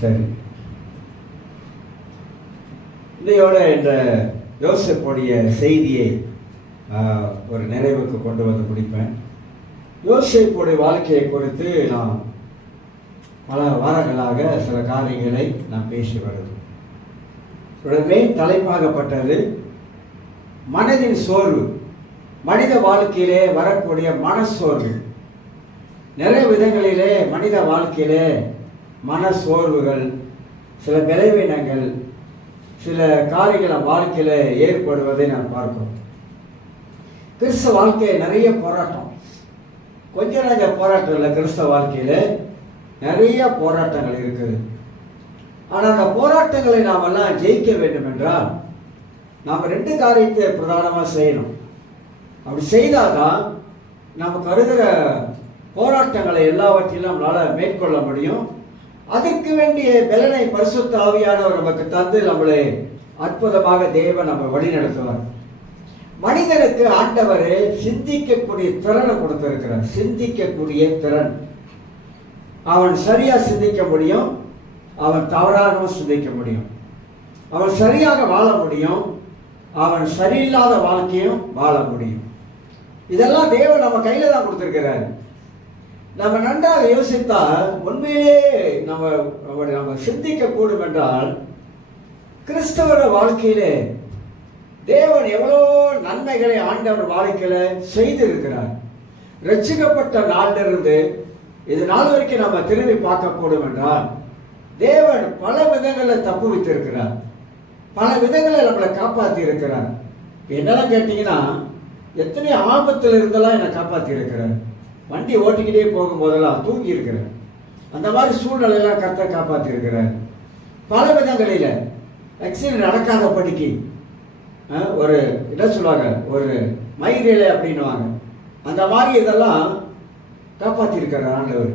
சரி, இதையோட இந்த யோசேப்புடைய செய்தியை ஒரு நிறைவுக்கு கொண்டு வந்து முடிப்பேன். யோசேப்புடைய வாழ்க்கையை குறித்து நாம் பல வாரங்களாக சில காரியங்களை நாம் பேசி வருகிறோம். மெயின் தலைப்பாகப்பட்டது மனதின் சோர்வு. மனித வாழ்க்கையிலே வரக்கூடிய மனசோர்வு. நிறைய விதங்களிலே மனித வாழ்க்கையிலே மன சோர்வுகள், சில பலவீனங்கள், சில காரியங்கள் வாழ்க்கையில் ஏற்படுவதை நாம் பார்க்கிறோம். கிறிஸ்தவ வாழ்க்கையில் நிறைய போராட்டம், கொஞ்சம் நஞ்ச போராட்டம் இல்லை. கிறிஸ்தவ வாழ்க்கையில் நிறைய போராட்டங்கள் இருக்குது. ஆனால் அந்த போராட்டங்களை நாம் எல்லாம் ஜெயிக்க வேண்டும் என்றால் நாம் 2 காரியத்தை பிரதானமாக செய்யணும். அப்படி செய்தால்தான் நமக்கு வருகிற போராட்டங்களை எல்லாவற்றையும் நம்மளால் மேற்கொள்ள முடியும். அதற்கு வேண்டிய பலனை பரிசுத்த ஆவியானவர் நமக்கு தந்து நம்மளை அற்புதமாக தேவன் நம்ம வழி நடத்துவார். மனிதனுக்கு ஆண்டவர் சிந்திக்கக்கூடிய திறனை கொடுத்திருக்கிறார். சிந்திக்கக்கூடிய திறன். அவன் சரியா சிந்திக்க முடியும், அவன் தவறாகவும் சிந்திக்க முடியும். அவன் சரியாக வாழ முடியும், அவன் சரியில்லாத வாழ்க்கையும் வாழ முடியும். இதெல்லாம் தேவன் நம்ம கையில தான் கொடுத்திருக்கிறார். நம்ம நன்றாக யோசித்தால் உண்மையிலே நம்ம சிந்திக்க கூடும் என்றால் கிறிஸ்தவ வாழ்க்கையிலே தேவன் எவ்வளோ நன்மைகளை ஆண்டவர் வாழ்க்கையில செய்திருக்கிறார். ரட்சிக்கப்பட்ட நாளிலிருந்து இது நாள் வரைக்கும் நம்ம திரும்பி பார்க்க கூடும் என்றால் தேவன் பல விதங்களில் தப்பு வைத்திருக்கிறார். பல விதங்களை நம்மளை காப்பாற்றி இருக்கிறார். என்னெல்லாம் கேட்டீங்கன்னா, எத்தனை ஆபத்தில் இருந்தெல்லாம் என்னை காப்பாற்றி இருக்கிறார். வண்டி ஓட்டிக்கிட்டே போகும்போதெல்லாம் தூங்கி இருக்கிறேன். அந்த மாதிரி சூழ்நிலையெல்லாம் கர்த்தர் காப்பாற்றி இருக்கிறார். பல விதங்களில் ஆக்சிடென்ட் நடக்காத படிக்கு ஒரு என்ன சொல்லுவாங்க, ஒரு மயிரிலை அப்படின்னுவாங்க, அந்த மாதிரி இதெல்லாம் காப்பாற்றி இருக்கிறார் ஆண்டவர்.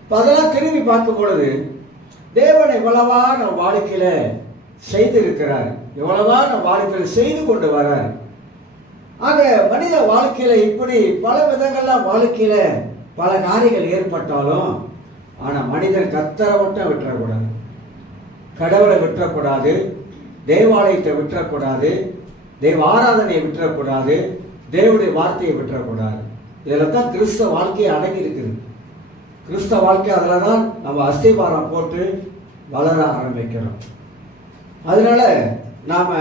இப்போ அதெல்லாம் திரும்பி பார்க்கும் பொழுது தேவன் எவ்வளவா நம் வாழ்க்கையில செய்திருக்கிறார், எவ்வளவா நம் வாழ்க்கையில் செய்து கொண்டு வரார். ஆக மனித வாழ்க்கையில இப்படி பல விதங்கள்லாம் வாழ்க்கையில பல காரியங்கள் ஏற்பட்டாலும் ஆனால் மனிதன் கர்த்தரை மட்டும் விட்டுறக்கூடாது, கடவுளை விட்டுறக்கூடாது, தேவாலயத்தை விட்டுறக்கூடாது, தெய்வ ஆராதனையை விட்டுறக்கூடாது, தேவனுடைய வார்த்தையை விட்டுறக்கூடாது. இதில் தான் கிறிஸ்தவ வாழ்க்கையை அடங்கி இருக்குது. கிறிஸ்தவ வாழ்க்கை அதில் தான் நம்ம அஸ்திபாரம் போட்டு வளர ஆரம்பிக்கிறோம். அதனால நாம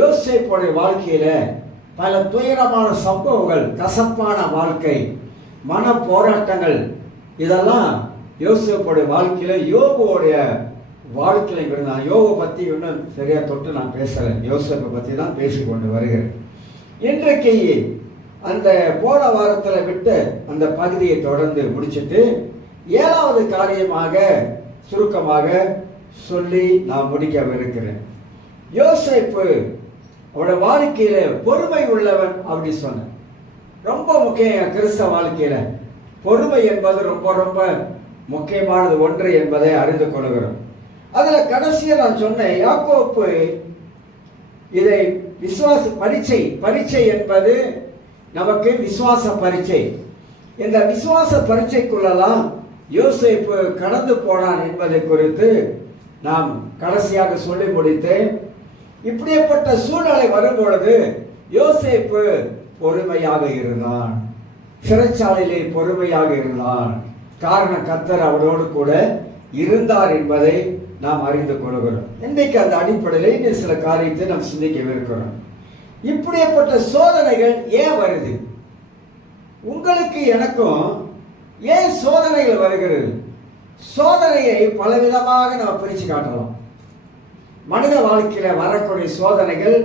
யோசேப்புடைய வாழ்க்கையில பல துயரமான சம்பவங்கள், கசப்பான வாழ்க்கை, மன போராட்டங்கள், இதெல்லாம் யோசேப்புடைய வாழ்க்கையில யோபுடைய வாழ்க்கையில இருந்தான். யோபை பற்றி இன்னும் சரியா தொட்டு நான் பேசுறேன், யோசேப்பை பற்றி தான் பேசிக்கொண்டு வருகிறேன். இன்றைக்கு அந்த போன வாரத்தில் விட்டு அந்த பகுதியை தொடர்ந்து முடிச்சுட்டு 7வது காரியமாக சுருக்கமாக சொல்லி நான் முடிக்கவிருக்கிறேன். யோசேப்பு அவருடைய வாழ்க்கையில பொறுமை உள்ளவன் அப்படி சொன்ன. ரொம்ப முக்கியம் கிறிஸ்தவ வாழ்க்கையில பொறுமை என்பது ரொம்ப ரொம்ப முக்கியமானது ஒன்று என்பதை அறிந்து கொள்கிறோம். அதுல கடைசியா நான் சொன்னேன், யாக்கோப்பு இதை விசுவாச பரீட்சை என்பது நமக்கு விசுவாச பரீட்சை. இந்த விசுவாச பரீட்சைக்குள்ளலாம் யோசேப்பு கடந்து போனான் என்பதை குறித்து நாம் கடைசியாக சொல்லி முடித்தேன். இப்படிப்பட்ட சூழ்நிலை வரும்பொழுது யோசேப்பு பொறுமையாக இருந்தான், சிறைச்சாலையிலே பொறுமையாக இருந்தான். காரணம் கர்த்தர் அவரோடு கூட இருந்தார் என்பதை நாம் அறிந்து கொள்கிறோம். இன்றைக்கு அந்த அடிப்படையில் இன்னும் சில காரியத்தை நாம் சிந்திக்கவிருக்கிறோம். இப்படிப்பட்ட சோதனைகள் ஏன் வருது? உங்களுக்கு எனக்கும் ஏன் சோதனைகள் வருகிறது? சோதனையை பலவிதமாக நாம் பிரித்து காட்டலாம். மனித வாழ்க்கையில வரக்கூடிய சோதனைகள்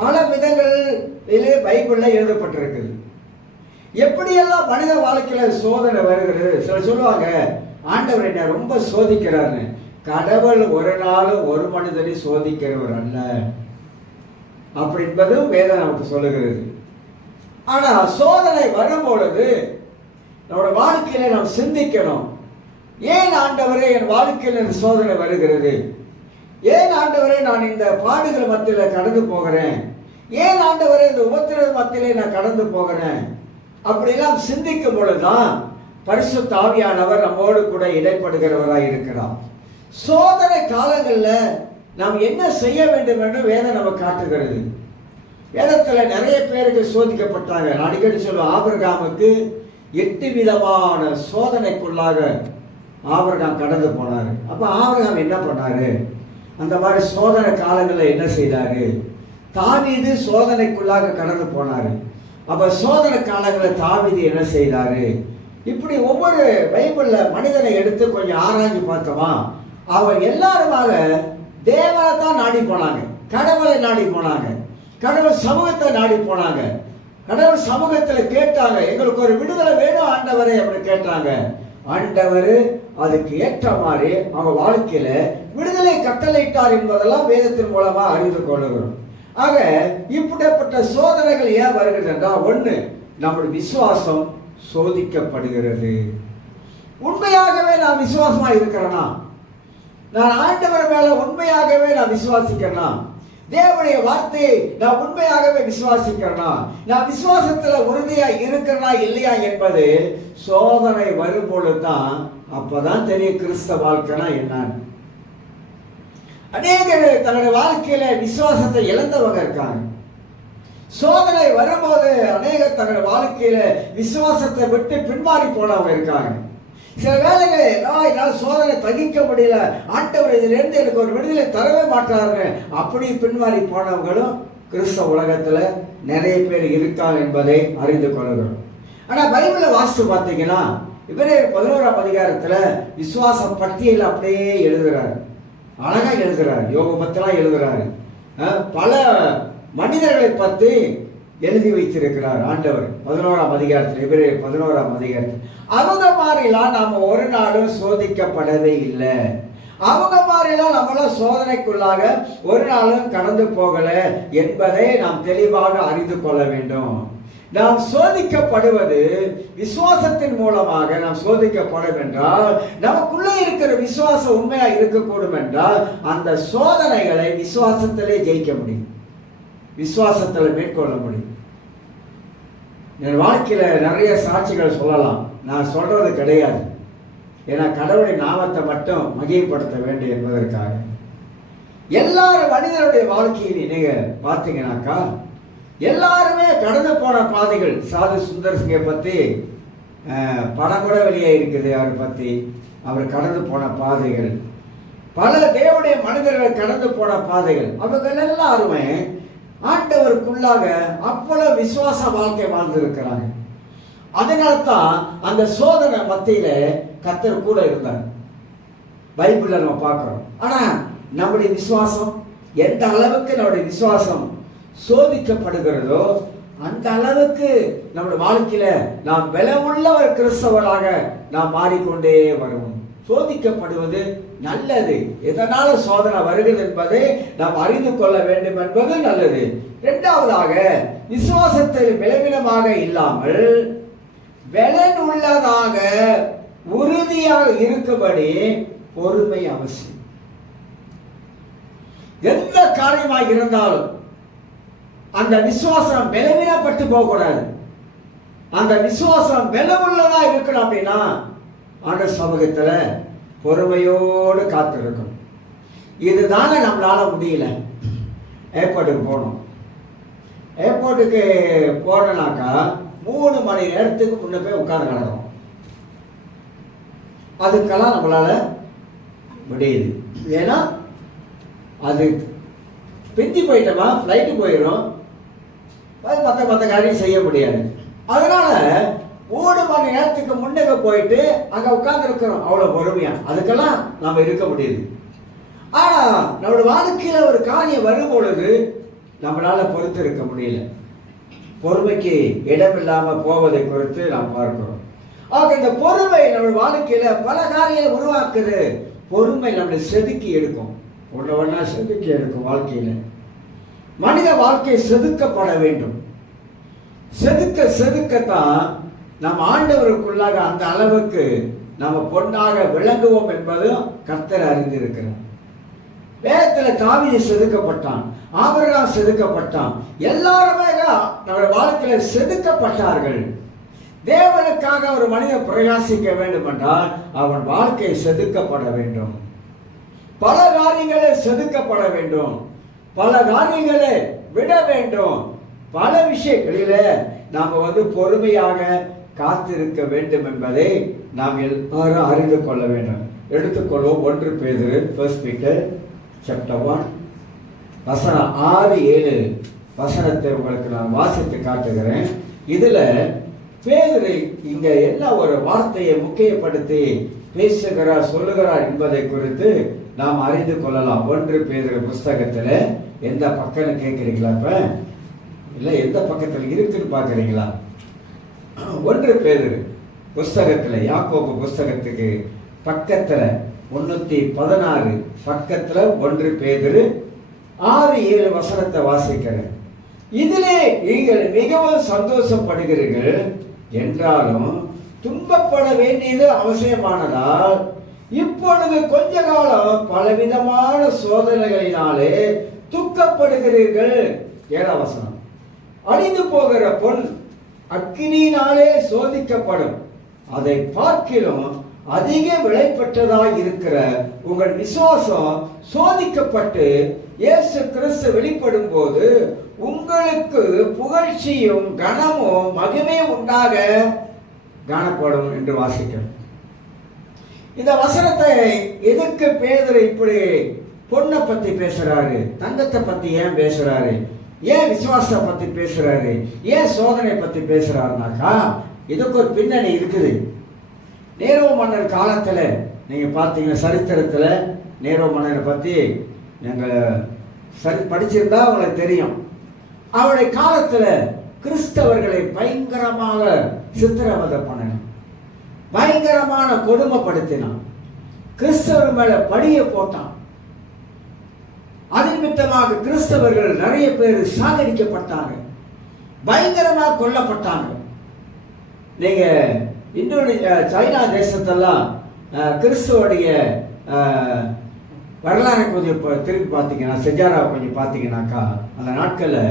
பல விதங்களிலே பைபிள்ல எழுதப்பட்டிருக்குது. எப்படியெல்லாம் மனித வாழ்க்கையில சோதனை வருகிறது? சிலர் சொல்லுவாங்க, ஆண்டவர் என்ன ரொம்ப சோதிக்கிறார்னு. கடவுள் ஒரு நாளும் ஒரு மனிதனை சோதிக்கிறவர் அல்ல, அப்படி என்பதும் வேதம் நமக்கு சொல்லுகிறது. ஆனா சோதனை வரும்பொழுது நம்முடைய வாழ்க்கையில நாம் சிந்திக்கணும், ஏன் ஆண்டவரே என் வாழ்க்கையில் இந்த சோதனை வருகிறது? ஏன் ஆண்டவரே நான் இந்த பாடுகள் மத்தியில் கடந்து போகிறேன்? ஏன் ஆண்டவரே இந்த உபத்திரவ மத்தியிலே நான் கடந்து போகிறேன்? அப்படிலாம் சிந்திக்கும் பொழுதுதான் பரிசுத்த ஆவியானவர் நம்மோடு கூட இடைப்படுகிறவராய் இருக்கிறார். சோதனை காலங்களில் நாம் என்ன செய்ய வேண்டும் என்று வேதம் நம்ம காட்டுகிறது. வேதத்தில் நிறைய பேருக்கு சோதிக்கப்பட்டாங்க. நான் அடிக்கடி சொல்லுவேன், ஆபிரகாமுக்கு 8 விதமான சோதனைக்குள்ளாக ஆபிரகாம் கடந்து போனார். அப்போ ஆபிரகாம் என்ன பண்ணாரு? அந்த மாதிரி சோதனை காலங்களில் என்ன செய்தாரு? தாவீது சோதனைக்குள்ளாக கடந்து போனார். அப்போ சோதனை காலங்களில் தாவீது என்ன செய்தாரு? இப்படி ஒவ்வொரு பைபிளில் மனிதனை எடுத்து கொஞ்சம் ஆராய்ச்சி பார்த்தோமா, அவர் எல்லாருமாக தேவனை தான் நாடி போனாங்க, கடவுளை நாடி போனாங்க, கடவுள் சமூகத்தை நாடி போனாங்க. கடவுள் சமூகத்தில் கேட்டாங்க, எங்களுக்கு ஒரு விடுதலை வேணும் ஆண்டவரே அப்படின்னு கேட்டாங்க. ஆண்டவர் அதுக்கு ஏற்ற மாதிரி அவங்க வாழ்க்கையில விடுதலை கட்டளையிட்டார் என்பதெல்லாம் வேதத்தின் மூலமா அறிந்து கொள்ளுகிறோம். ஆக இப்படிப்பட்ட சோதனைகள் ஏன் வருகிறது என்றால், ஒன்று, நம்முடைய விசுவாசம் சோதிக்கப்படுகிறது. உண்மையாகவே நான் விசுவாசமா இருக்கிறேனா? நான் ஆண்டவர் மேல உண்மையாகவே நான் விசுவாசிக்கிறேனா? தேவனுடைய வார்த்தையை நான் உண்மையாகவே விசுவாசிக்கிறேனா? நான் விசுவாசத்துல உறுதியா இருக்கிறனா இல்லையா என்பது சோதனை வரும்பொழுது தான், அப்பதான் தெரியும் கிறிஸ்தவ வாழ்க்கைனா என்னன்னு. அநேகர் தன்னுடைய வாழ்க்கையில விசுவாசத்தை இழந்தவங்க இருக்காங்க. சோதனை வரும்போது அநேகர் தன்னுடைய வாழ்க்கையில விசுவாசத்தை விட்டு பின்மாறி போனவங்க இருக்காங்க. சில வேளைகள் என்னால் சோதனை தகிக்க முடியல, ஆண்டவர் இதிலிருந்து எனக்கு ஒரு விடுதலை தரவே மாட்டாருன்னு அப்படி பின்மாறி போனவங்களும் கிறிஸ்தவ உலகத்துல நிறைய பேர் இருக்காங்க என்பதை அறிந்து கொள்கிறோம். ஆனா பைபிளை வாசித்து பார்த்தீங்கன்னா, இவரேயர் 11ஆம் அதிகாரத்துல விசுவாச பட்டியல் அப்படியே எழுதுறாரு, அழகா எழுதுறாரு, யோக பத்திலாம் எழுதுறாரு, பல மனிதர்களை பற்றி எழுதி வைத்திருக்கிறார் ஆண்டவர் 11ஆம் அதிகாரத்தில், இவரேயர் 11ஆம் அதிகாரத்தில். அவங்க மாதிரிலாம் நாம ஒரு நாளும் சோதிக்கப்படவே இல்லை. அவங்க மாதிரிலாம் நம்மளாம் சோதனைக்குள்ளாக ஒரு நாளும் கடந்து போகல என்பதை நாம் தெளிவாக அறிந்து கொள்ள வேண்டும். நாம் சோதிக்கப்படுவது விசுவாசத்தின் மூலமாக நாம் சோதிக்கப்படும் என்றால், நமக்குள்ளே இருக்கிற விசுவாசம் உண்மையா இருக்கக்கூடும் என்றால், அந்த சோதனைகளை விசுவாசத்திலே ஜெயிக்க முடியும், விசுவாசத்தில் மேற்கொள்ள முடியும். என் வாழ்க்கையில நிறைய சாட்சிகள் சொல்லலாம், நான் சொல்றது கிடையாது. ஏன்னா கடவுளின் நாமத்தை மட்டும் மகிமைப்படுத்த வேண்டும் என்பதற்காக. எல்லாரும் மனிதனுடைய வாழ்க்கையில் நீங்க பார்த்தீங்கன்னாக்கா, எல்லாருமே கடந்து போன பாதைகள். சாது சுந்தர் சிங்கை பற்றி படம் கூட வெளியே இருக்குது, அவரை பற்றி. அவர் கடந்து போன பாதைகள், பல தேவனுடைய மனிதர்கள் கடந்து போன பாதைகள். அவர்கள் எல்லாருமே ஆண்டவருக்குள்ளாக அவ்வளவு விசுவாச வாழ்க்கை வாழ்ந்திருக்கிறாங்க. அதனால்தான் அந்த சோதனை மத்தியில கர்த்தர் கூட இருந்தார், பைபிள்ல நம்ம பார்க்கிறோம். ஆனா நம்முடைய விசுவாசம் எந்த அளவுக்கு நம்முடைய விசுவாசம் சோதிக்கப்படுகிறதோ, அந்த அளவுக்கு நம்முடைய வாழ்க்கையில நாம் பலமுள்ள ஒரு கிறிஸ்தவராக நாம் மாறிக்கொண்டே வருவோம். சோதிக்கப்படுவது நல்லது. எதனால சோதனை வருகிறது என்பதை நாம் அறிந்து கொள்ள வேண்டும் என்பது நல்லது. இரண்டாவதாக, விசுவாசத்தில் பலவீனமாக இல்லாமல் பலன் உள்ளதாக உறுதியாக இருக்கும்படி பொறுமை அவசியம். எந்த காரியமாக இருந்தாலும் அந்த விசுவாசம் பலவீனப்பட்டு போகக்கூடாது. அந்த விசுவாசம் பலமுள்ளதா இருக்கணும். அப்படின்னா ஆண்டவர் சமூகத்துல பொறுமையோடு காத்திருக்கணும். இதுதாங்க நம்மளால முடியல. ஏர்போர்ட்டுக்கு போகணும். ஏர்போர்ட்டுக்கு போனோம்னாக்கா 3 மணி நேரத்துக்கு முன்ன போய் உட்கார்ந்து கிடக்கும். அதுக்கெல்லாம் நம்மளால முடியுது. ஏன்னா அது பிந்தி போயிட்டோமா ஃப்ளைட்டு போயிடும், அது மற்ற காரியம் செய்ய முடியாது. அதனால 3 மணி நேரத்துக்கு முன்னே போயிட்டு அங்க உட்கார்ந்து இருக்கிறோம். அவ்வளவு பொறுமையா அதுக்கெல்லாம் நாம இருக்க முடியுது. ஆனா நம்மளோட வாழ்க்கையில ஒரு காரியம் வரும் பொழுது நம்மளால பொறுத்து இருக்க முடியல. பொறுமைக்கு இடமில்லாம போவதை குறித்து நாம் பார்க்கிறோம். ஆக இந்த பொறுமை நம்ம வாழ்க்கையில பல காரியங்களை உருவாக்குது. பொறுமை நம்மளை செதுக்கி எடுக்கும், ஒன்னா செதுக்கி எடுக்கும். வாழ்க்கையில மனித வாழ்க்கை செதுக்கப்பட வேண்டும். செதுக்கத்தான் நாம் ஆண்டவருக்குள்ளாக அந்த அளவுக்கு நம்ம பொன்னாக விளங்குவோம் என்பதும் கர்த்தர் அறிந்திருக்கிறார். வேதத்துல தாவீது செதுக்கப்பட்டான், ஆபிரகாம் செதுக்கப்பட்டான். எல்லாருமே நம்ம வாழ்க்கையில செதுக்கப்பட்டார்கள். தேவனுக்காக ஒரு மனிதன் பிரயாசிக்க வேண்டும் என்றால் அவன் வாழ்க்கை செதுக்கப்பட வேண்டும். பல காரியங்களை செதுக்கப்பட வேண்டும், பல காரியங்களை விட வேண்டும், பல விஷயங்களில நாம் பொறுமையாக காத்திருக்க வேண்டும் என்பதை நாம் எல்லாரும் அறிந்து கொள்ள வேண்டும். எடுத்துக்கொள்வோம் 1 பேதுரு, 1 Peter chapter 1 வசனம் 6-7 வசனத்தை உங்களுக்கு நான் வாசித்து காட்டுகிறேன். இதுல பேதுரு இங்க என்ன ஒரு வார்த்தையை முக்கியப்படுத்தி பேசுகிறார், சொல்லுகிறார் என்பதை குறித்து நாம் அறிந்து கொள்ளலாம். 1 பேதுரு புஸ்தகத்துல எந்த பக்கம்னு கேட்கிறீங்களா? இப்ப இல்ல எந்த பக்கத்துல இருக்குன்னு பாக்குறீங்களா? 1 பேதுரு புஸ்தகத்துல, யாக்கோபு புஸ்தகத்துக்கு பக்கத்துல 316 பக்கத்துல 1 பேதுரு 6-7 வசனத்தை வாசிக்கிறேன். இதிலே நீங்கள் மிகவும் சந்தோஷப்படுகிறீர்கள் என்றாலும் துன்பப்பட வேண்டியது அவசியமானதால் இப்பொழுது கொஞ்ச காலம் பலவிதமான சோதனைகளினாலே துக்கப்படுகிறீர்கள். 7 வசனம், அழிந்து போகிற பொன் அக்கினியினாலே சோதிக்கப்படும், அதை பார்க்கிலும் அதிக விலைப்பட்டதாய் இருக்கிற உங்கள் விசுவாசம் சோதிக்கப்பட்டு இயேசு கிறிஸ்து வெளிப்படும் போது உங்களுக்கு புகழ்ச்சியும் கனமும் மகிமை உண்டாக காணப்படும் என்று வாசிக்கிறோம். இந்த வசனத்தை எதுக்கு பேதுரு இப்படி பொண்ணை பத்தி பேசுறாரு, தங்கத்தை பத்தி ஏன் பேசுறாரு, ஏன் விசுவாசத்தை பத்தி பேசுறாரு, ஏன் சோதனை பத்தி பேசுறாருனாக்கா இதுக்கு ஒரு பின்னணி இருக்குது. நேரோ மன்னர் காலத்துல நீங்க பார்த்தீங்கன்னா சரித்திரத்துல நேரோ மன்னரை பத்தி நீங்க படிச்சிருந்தா உங்களுக்கு தெரியும். அவருடைய காலத்துல கிறிஸ்தவர்களை பயங்கரமாக சித்திரவதை பண்ணணும், பயங்கரமான கொடுமைப்படுத்தினான், கிறிஸ்தவர் மேல படிய போட்டான். அதன் நிமித்தமாக கிறிஸ்தவர்கள் நிறைய பேர் சாகடிக்கப்பட்டாங்க, பயங்கரமாக கொல்லப்பட்டாங்க. நீங்க இந்தோனேசியா சைனா தேசத்தெல்லாம் கிறிஸ்துவோடைய வரலாறு கொஞ்சம் திருப்பி பார்த்தீங்கன்னா, செஜாரா கொஞ்சம் பார்த்தீங்கன்னாக்கா, அந்த நாட்களில்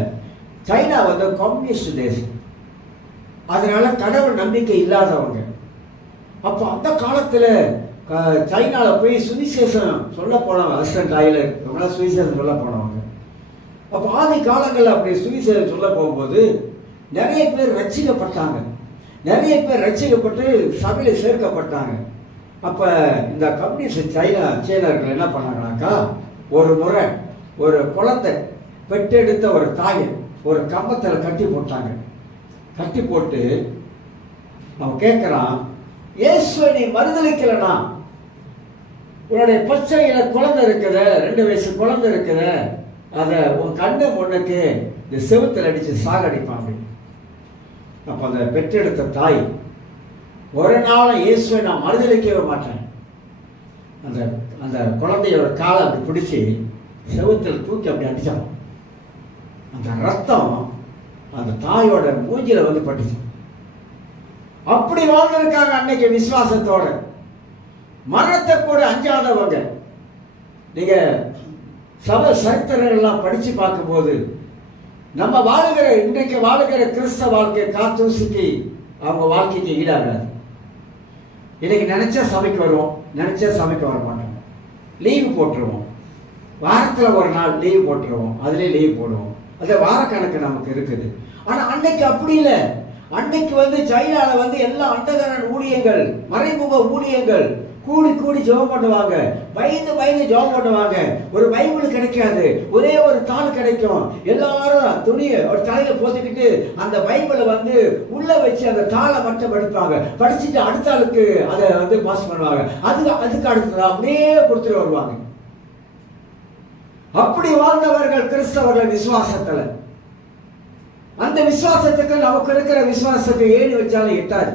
சைனா கம்யூனிஸ்ட் தேசம், அதனால கடவுள் நம்பிக்கை இல்லாதவங்க. அப்போ அந்த காலத்தில் சைனாவில் போய் சுவிசேஷம் சொல்ல போனவங்க, அசிஸ்டன்ட் ஆயிலர் இவங்களாம் சுவிசேஷம் சொல்ல போனவங்க. அப்போ ஆதி காலங்களில் அப்படி சுவிசேஷம் சொல்ல போகும்போது நிறைய பேர் ரட்சிக்கப்பட்டாங்க, நிறைய பேர் ரட்சிக்கப்பட்டு சபையில் சேர்க்கப்பட்டாங்க. அப்போ இந்த கம்யூனிஸ்ட் சீனர்கள் என்ன பண்ணாங்கனாக்கா, ஒரு முறை ஒரு குழந்தை பெற்றெடுத்த ஒரு தாயை ஒரு கம்பத்தில் கட்டி போட்டாங்க. கட்டி போட்டு அவன் கேட்குறான், இயேசுவை நீ மறுதலிக்கலனா உன்னுடைய பச்சையில குழந்தை இருக்குத, 2 வயசு குழந்தை இருக்குத, அதை உன் கண்ணை முன்னுக்கு இந்த செவுத்தில் அடித்து சாகடிப்பாங்க. அப்போ அந்த பெற்றெடுத்த தாய் ஒரு நாள் இயேசுவை நான் மறுதலிக்கவே மாட்டேன், அந்த அந்த குழந்தையோட காலை அப்படி பிடிச்சி செவுத்தில் தூக்கி அப்படி அடித்தான். அந்த ரத்தம் அந்த தாயோட மூஞ்சில பட்டுச்சு. அப்படி வாழ்ந்திருக்காங்க அன்னைக்கு விசுவாசத்தோட, மரணத்தை கூட அஞ்சாதவங்க. நீங்க சபை சரித்திரங்கள்லாம் படிச்சு பார்க்கும்போது நம்ம வாழுகிற இன்றைக்கு வாழுகிற கிறிஸ்தவ வாழ்க்கை காத்தூசிக்கு அவங்க வாழ்க்கைக்கு ஈடாகாது. இன்னைக்கு நினைச்சா சபைக்கு வருவோம், நினைச்சா சபைக்கு வர மாட்டோம், லீவு போட்டுருவோம், வாரத்தில் ஒரு நாள் லீவு போட்டுருவோம், அதுலேயே லீவு போடுவோம், அந்த வாரக்கணக்கு நமக்கு இருக்குது. ஆனால் அன்னைக்கு அப்படி இல்லை. அன்னைக்கு சைனால எல்லா அண்டகரன் ஊழியங்கள், மறைமுக ஊழியங்கள் கூடி கூடி ஜெபம் பண்ணுவாங்க, பயந்து ஜெபம் பண்ணுவாங்க. ஒரு பைபிள் கிடைக்காது, ஒரே ஒரு தாள் கிடைக்கும். எல்லாரும் துணியை ஒரு தலையில போத்துக்கிட்டு அந்த பைபிளை உள்ள வச்சு அந்த தாளை மட்டும் படிப்பாங்க. படிச்சுட்டு அடுத்த ஆளுக்கு அதை பாஸ் பண்ணுவாங்க. அதுக்கு அடுத்தது அப்படியே கொடுத்துட்டு வருவாங்க. அப்படி வாழ்ந்தவர்கள் கிறிஸ்தவர்கள் விசுவாசத்துல. அந்த விசுவாசத்துக்கு நமக்கு இருக்கிற விசுவாசத்துக்கு ஏணி வச்சாலும் எட்டாது.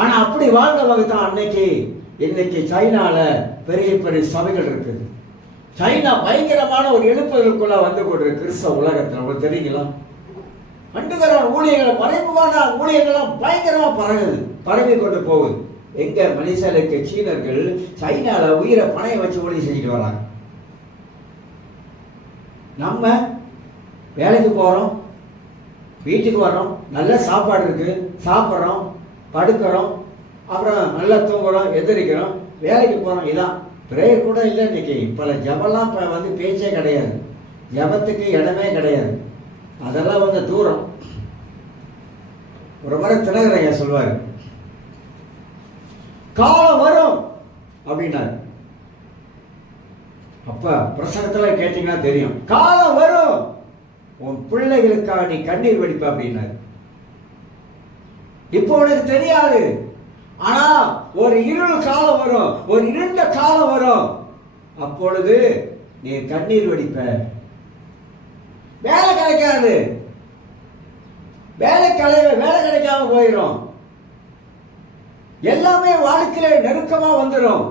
ஆனா அப்படி வாழ்ந்தவங்க தான் இன்னைக்கு சைனால பெரிய பெரிய சபைகள் இருக்குது. சைனா பயங்கரமான ஒரு எழுப்புதலுக்குள்ள கொண்டிருக்கு கிறிஸ்தவ உலகத்தில். உங்களுக்கு தெரியுங்களா? அண்டுகரான ஊழியர்கள், மறைமுகமான ஊழியர்கள்லாம் பயங்கரமா பரவி கொண்டு போகுது. எங்க மலேசியாவுக்கு சீனர்கள் சைனால உயிரை பணைய வச்சு ஊழியம் செஞ்சுட்டு வராங்க. நம்ம வேலைக்கு போறோம், வீட்டுக்கு வர்றோம், நல்ல சாப்பாடு இருக்கு, சாப்பிட்றோம், படுக்கிறோம், அப்புறம் நல்லா தூங்குறோம், எந்திரிக்கிறோம், வேலைக்கு போறோம். இதான் பிரேயர் கூட இல்லை இன்னைக்கு. பல ஜபம்லாம் இப்போ வந்து பேச்சே கிடையாது, ஜபத்துக்கு இடமே கிடையாது. அதெல்லாம் வந்து தூரம். ஒரு முறை தினகரையா சொல்வார், காலம் வரும் அப்படின்னாரு. அப்ப பிரசங்கத்தில் கேட்டீங்கன்னா தெரியும், காலம் வரும் உன் பிள்ளைகளுக்காக நீ கண்ணீர் வடிப்ப அப்படின்னாரு. இப்போ உனக்கு தெரியாது, ஆனா ஒரு இருள் காலம் வரும், ஒரு இருண்ட காலம் வரும், அப்பொழுது நீ கண்ணீர் வடிப்ப. வேலை கிடைக்காது, வேலை கிடைக்காம போயிடும், எல்லாமே வாழ்க்கையில நெருக்கமா வந்துடும்,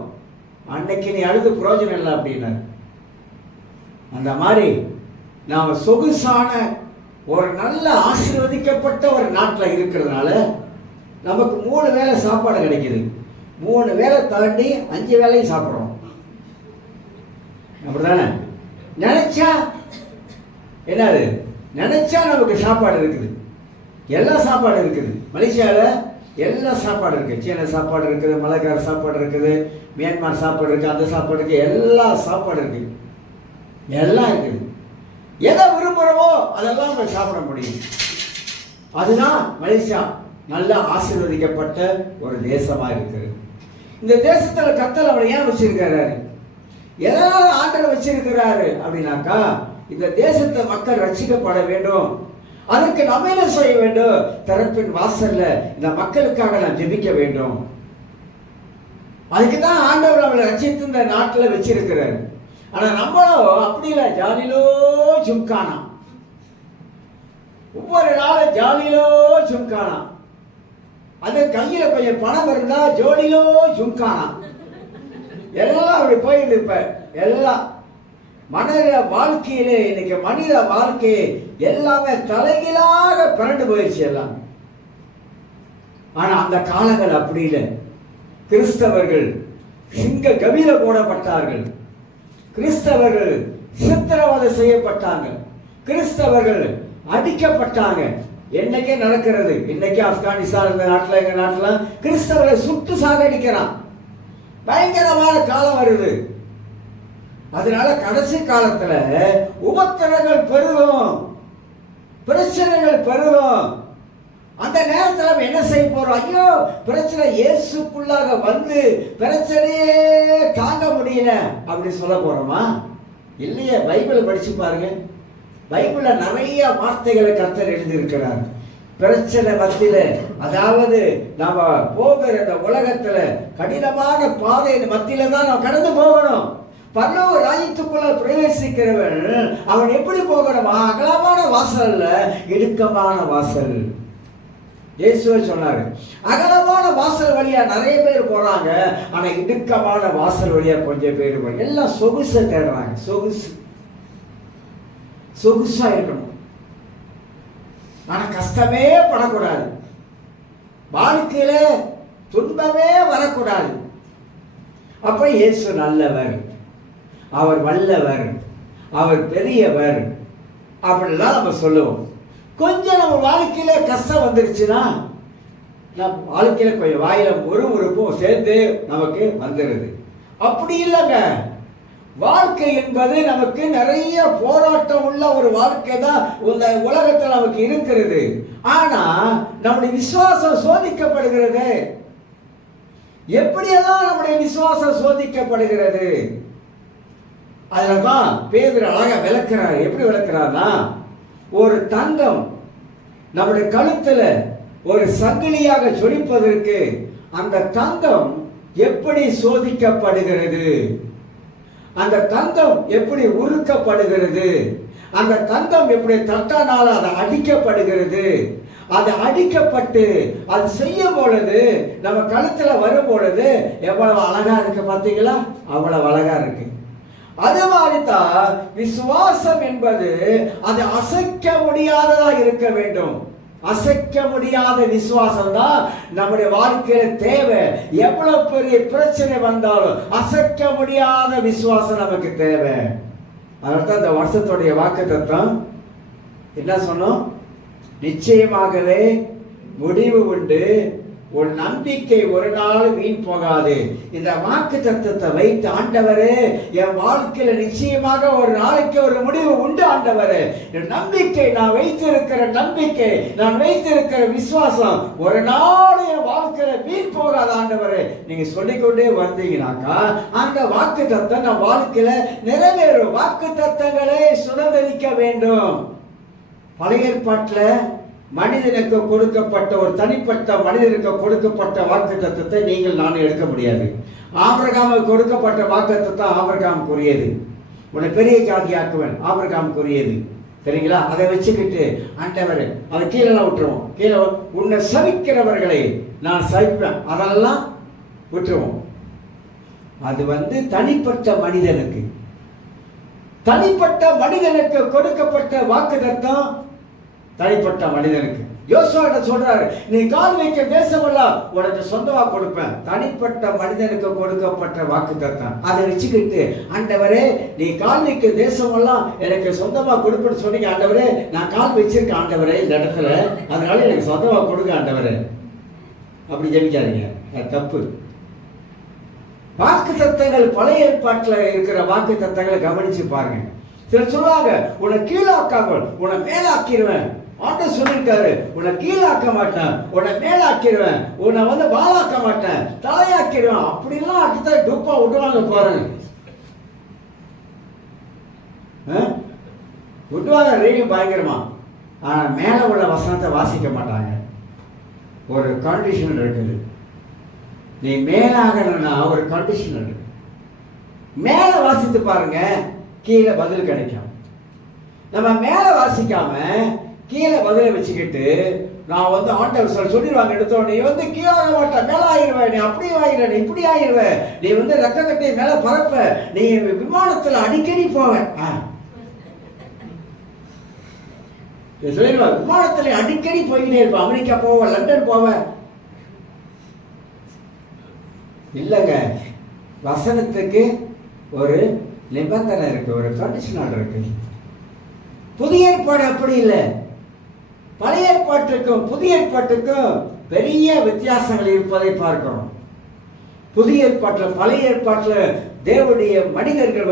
அன்னைக்கு நீ அழுது பிரயோஜனம் இல்லை அப்படின்னாரு. அந்த மாதிரி நாம சொகுசான ஒரு நல்ல ஆசீர்வதிக்கப்பட்ட ஒரு நாட்டில் இருக்கிறதுனால நமக்கு 3 வேளை சாப்பாடு கிடைக்குது. 3 வேளை தாண்டி 5 வேளையும் சாப்பிட்றோம். அப்படிதானே? நினைச்சா என்னது, நினைச்சா நமக்கு சாப்பாடு இருக்குது, எல்லா சாப்பாடு இருக்குது. மலேசியாவில் எல்லா சாப்பாடு இருக்குது, சீன சாப்பாடு இருக்குது, மலைக்கார சாப்பாடு இருக்குது, மியான்மர் சாப்பாடு இருக்குது, அந்த சாப்பாடு இருக்குது, எல்லா சாப்பாடு இருக்குது, எல்லாம் இருக்குது. எதை விரும்புகிறோமோ அதெல்லாம் நம்ம சாப்பிட முடியும். அதுதான் மலேசியா நல்ல ஆசீர்வதிக்கப்பட்ட ஒரு தேசமா இருக்குது. இந்த தேசத்துல கர்த்தர் அவரை ஏன் வச்சிருக்கிறாரு, எதனால ஆண்டவர் வச்சிருக்கிறாரு அப்படின்னாக்கா, இந்த தேசத்தை மக்கள் ரட்சிக்கப்பட வேண்டும், அதற்கு நம்ம என்ன செய்ய வேண்டும், திறப்பின் வாசல்ல இந்த மக்களுக்காக நான் ஜெபிக்க வேண்டும். அதுக்கு தான் ஆண்டவர் அவளை ரட்சித்து இந்த நாட்டில் வச்சிருக்கிறாரு. ஆனா நம்மளும் அப்படி இல்லை, ஜாலிலோ ஜும்கானா, ஒவ்வொரு நாளும் ஜாலிலோ ஜும்கானா. அது கையில கொஞ்சம் பணம் இருந்தா ஜோடிலோ ஜும்கானா, எல்லாம் அப்படி போயிடுது. இப்ப எல்லாம் மனித வாழ்க்கையிலே இன்னைக்கு மனித வாழ்க்கை எல்லாமே தலைகீழாக பிறண்டு போயிடுச்சு எல்லாம். ஆனா அந்த காலங்கள் அப்படி இல்லை. கிறிஸ்தவர்கள் சிங்க கவியில போடப்பட்டார்கள், கிறிஸ்தவர்கள் சித்திரவதை செய்யப்பட்டாங்க, கிறிஸ்தவர்கள் அடிக்கப்பட்டாங்க. என்னைக்கே நடக்கிறது. இன்னைக்கு ஆப்கானிஸ்தான் இந்த நாட்டில் எங்க நாட்டில் கிறிஸ்தவர்களை சுட்டு சாகடிக்கிறான். பயங்கரமான காலம் வருது. அதனால கடைசி காலத்துல உபத்திரங்கள் பெருகும், பிரச்சனைகள் பெருகும். அந்த நேரத்தில் நம்ம என்ன செய்ய போறோம், ஐயோ பிரச்சனை இயேசுக்குள்ளாக வந்து பிரச்சனையே தாங்க முடியல அப்படி சொல்ல போறோமா? இல்லையே. பைபிளை படிச்சு பாருங்க, பைபிள்ல நிறைய வார்த்தைகளை கர்த்தர் எழுதியிருக்கிறார். பிரச்சனை மத்தியில, அதாவது நாம போகிற இந்த உலகத்துல கடினமான பாதையின் மத்தியில தான் நாம் கடந்து போகணும். பரலோக ராஜ்யத்துக்குள்ள பிரவேசிக்கிறவன் அவன் எப்படி போகணுமா, அகலமான வாசல் இல்ல, இடுக்கமான வாசல். இயேசுவே சொன்னாரு, அகலமான வாசல் வழியா நிறைய பேர் போறாங்க, ஆனா இடுக்கமான வாசல் வழியா கொஞ்சம் பேர் போறாங்க. எல்லாம் சொகுசை தேடுறாங்க. சொகுசா இருக்கணும், ஆனா கஷ்டமே படக்கூடாது, வாழ்க்கையில துன்பமே வரக்கூடாது. அப்ப இயேசு நல்லவர், அவர் வல்லவர், அவர் பெரியவர் அப்படிலாம் நம்ம சொல்லுவோம். கொஞ்சம் நம்ம வாழ்க்கையில கஷ்டம் வந்துருச்சுன்னா நம்ம வாழ்க்கையில கொஞ்சம் வாயில ஒரு உறுப்பும் சேர்ந்து நமக்கு வந்துடுது. அப்படி இல்லைங்க. வாழ்க்கை என்பது நமக்கு நிறைய போராட்டம் உள்ள ஒரு வாழ்க்கை தான் இந்த உலகத்தில் நமக்கு இருக்கிறது. ஆனா நம்முடைய விசுவாசம் சோதிக்கப்படுகிறது. எப்படியெல்லாம் நம்முடைய விசுவாசம் சோதிக்கப்படுகிறது, அதுலதான் பேதுரு அழகா விளக்குறாரு. எப்படி விளக்குறாருன்னா, ஒரு தங்கம் நம்முடைய கழுத்துல ஒரு சங்கிலியாக ஜொலிப்பதற்கு அந்த தங்கம் எப்படி சோதிக்கப்படுகிறது, அந்த தங்கம் எப்படி உருக்கப்படுகிறது, அந்த தங்கம் எப்படி தட்டானால அது அடிக்கப்படுகிறது, அது அடிக்கப்பட்டு அது செய்யும் பொழுது நம்ம கழுத்துல வரும் பொழுது எவ்வளவு அழகா இருக்கு பார்த்தீங்களா, அவ்வளவு அழகா இருக்கு. அது மாதிரிதான் விசுவாசம் என்பது அது அசைக்க முடியாததா இருக்க வேண்டும். அசைக்க முடியாத விசுவாசம் தான் நம்முடைய வாழ்க்கையில தேவை. எவ்வளவு பெரிய பிரச்சனை வந்தாலும் அசைக்க முடியாத விசுவாசம் நமக்கு தேவை. அதனால்தான் இந்த வருஷத்துடைய வாக்குத்தத்தம் என்ன சொன்னோம், நிச்சயமாகவே முடிவு உண்டு, உன் நம்பிக்கை ஒரு நாள் வீண் போகாது. இந்த வாக்கு தத்துவத்தை வைத்து, ஆண்டவரே என் வாழ்க்கையில நிச்சயமாக ஒரு நாளைக்கு ஒரு முடிவு உண்டு ஆண்டவரே, என் நம்பிக்கை, நான் வைத்திருக்கிற நம்பிக்கை, நான் வைத்திருக்கிற விசுவாசம் ஒரு நாள் என் வாழ்க்கையில வீண் போகாத ஆண்டவரே நீங்க சொல்லிக்கொண்டே வந்தீங்கன்னாக்கா அந்த வாக்கு தத்தம் நம் வாழ்க்கையில நிறைவேறும். வாக்கு தத்தங்களை சுதந்திரிக்க வேண்டும். பழைய ஏற்பாட்டில் மனிதனுக்கு கொடுக்கப்பட்ட, ஒரு தனிப்பட்ட மனிதனுக்கு கொடுக்கப்பட்ட வாக்கு தத்துவத்தை நீங்கள் நானும் எடுக்க முடியாது. ஆபிரகாமுக்கு கொடுக்கப்பட்ட வாக்கு தத்துவம் ஆபிரகாமுக்குரியது. உன்னை பெரிய ஜாதி ஆக்குவேன், ஆபிரகாமுக்குரியது. சரிங்களா? அதை வச்சுக்கிட்டு ஆண்டவர் அதை கீழெல்லாம் விட்டுருவோம். கீழே உன்னை சபிக்கிறவர்களை நான் சபிப்பேன், அதெல்லாம் விட்டுருவோம். அது தனிப்பட்ட மனிதனுக்கு, தனிப்பட்ட மனிதனுக்கு கொடுக்கப்பட்ட வாக்கு தத்தம் தனிப்பட்ட மனிதனுக்கு. யோசுவா சொல்றாரு, நீ கால் வைக்க தேசமெல்லாம் உனக்கு சொந்தமா கொடுப்பேன். தனிப்பட்ட மனிதனுக்கு கொடுக்கப்பட்ட வாக்கு தத்தம். அதை வச்சுக்கிட்டு ஆண்டவரே நீ கால் வைக்க தேசமெல்லாம் எனக்கு சொந்தமா கொடுப்பேன்னு சொன்னீங்க ஆண்டவரே, நான் கால் வச்சிருக்கேன் ஆண்டவரே இந்த இடத்துல, அதனால எனக்கு சொந்தமா கொடுங்க ஆண்டவரே. அப்படி ஜெபிக்காதீங்க, அது தப்பு. வாக்கு தத்தங்கள் பழைய ஏற்பாட்டில் இருக்கிற வாக்கு தத்தங்களை கவனிச்சு பாருங்க. சிலர் சொல்லுவாங்க, உன்னை கீழாக்காமல் உன்னை மேலாக்கிடுவேன். ஆண்டவர் சொல்லியிருக்காரு, உன்னை கீழாக்க மாட்டேன், உன்னை மேலாக்கிடுவேன், உன்னை வாழாக்க மாட்டேன், தலையாக்கிடுவேன். அப்படிலாம் அடுத்த டூப்பா விட்டுவாங்க பாருங்க. விட்டுவாங்க ரேடியும் பயங்கரமா. ஆனா மேல உள்ள வசனத்தை வாசிக்க மாட்டாங்க. ஒரு கண்டிஷன் இருக்குது. நீ மேலாகணும்னா ஒரு கண்டிஷன் இருக்கு. மேல வாசித்து பாருங்க, கீழே பதில் கிடைக்கும். நம்ம மேல வாசிக்காம கீழே பதிலை வச்சுக்கிட்டு நான் ஆண்டவர் சொல்லிடுவாங்க எடுத்தோம், நீ கீழே மாட்ட, மேல ஆகிடுவேன், நீ அப்படி ஆகிடுவ, நீ இப்படி ஆகிடுவ, நீ ரெக்க கட்டி மேல பறப்ப, நீ விமானத்துல அடிக்கடி போவ. சொல்லிடுவா, விமானத்துல அடிக்கடி போயிட்டே இருப்ப, அமெரிக்கா போவ, லண்டன் போவ. இல்லைங்க, வசனத்துக்கு ஒரு நிபந்தனை இருக்கு, ஒரு கண்டிஷனல் இருக்கு. புதிய ஏற்பாடு அப்படி இல்லை. பழைய ஏற்பாட்டுக்கும் புதிய ஏற்பாட்டுக்கும் பெரிய வித்தியாசங்கள் இருப்பதை பார்க்கிறோம். புதிய ஏற்பாட்டில், பழைய ஏற்பாட்டில் தேவனுடைய மனிதர்கள்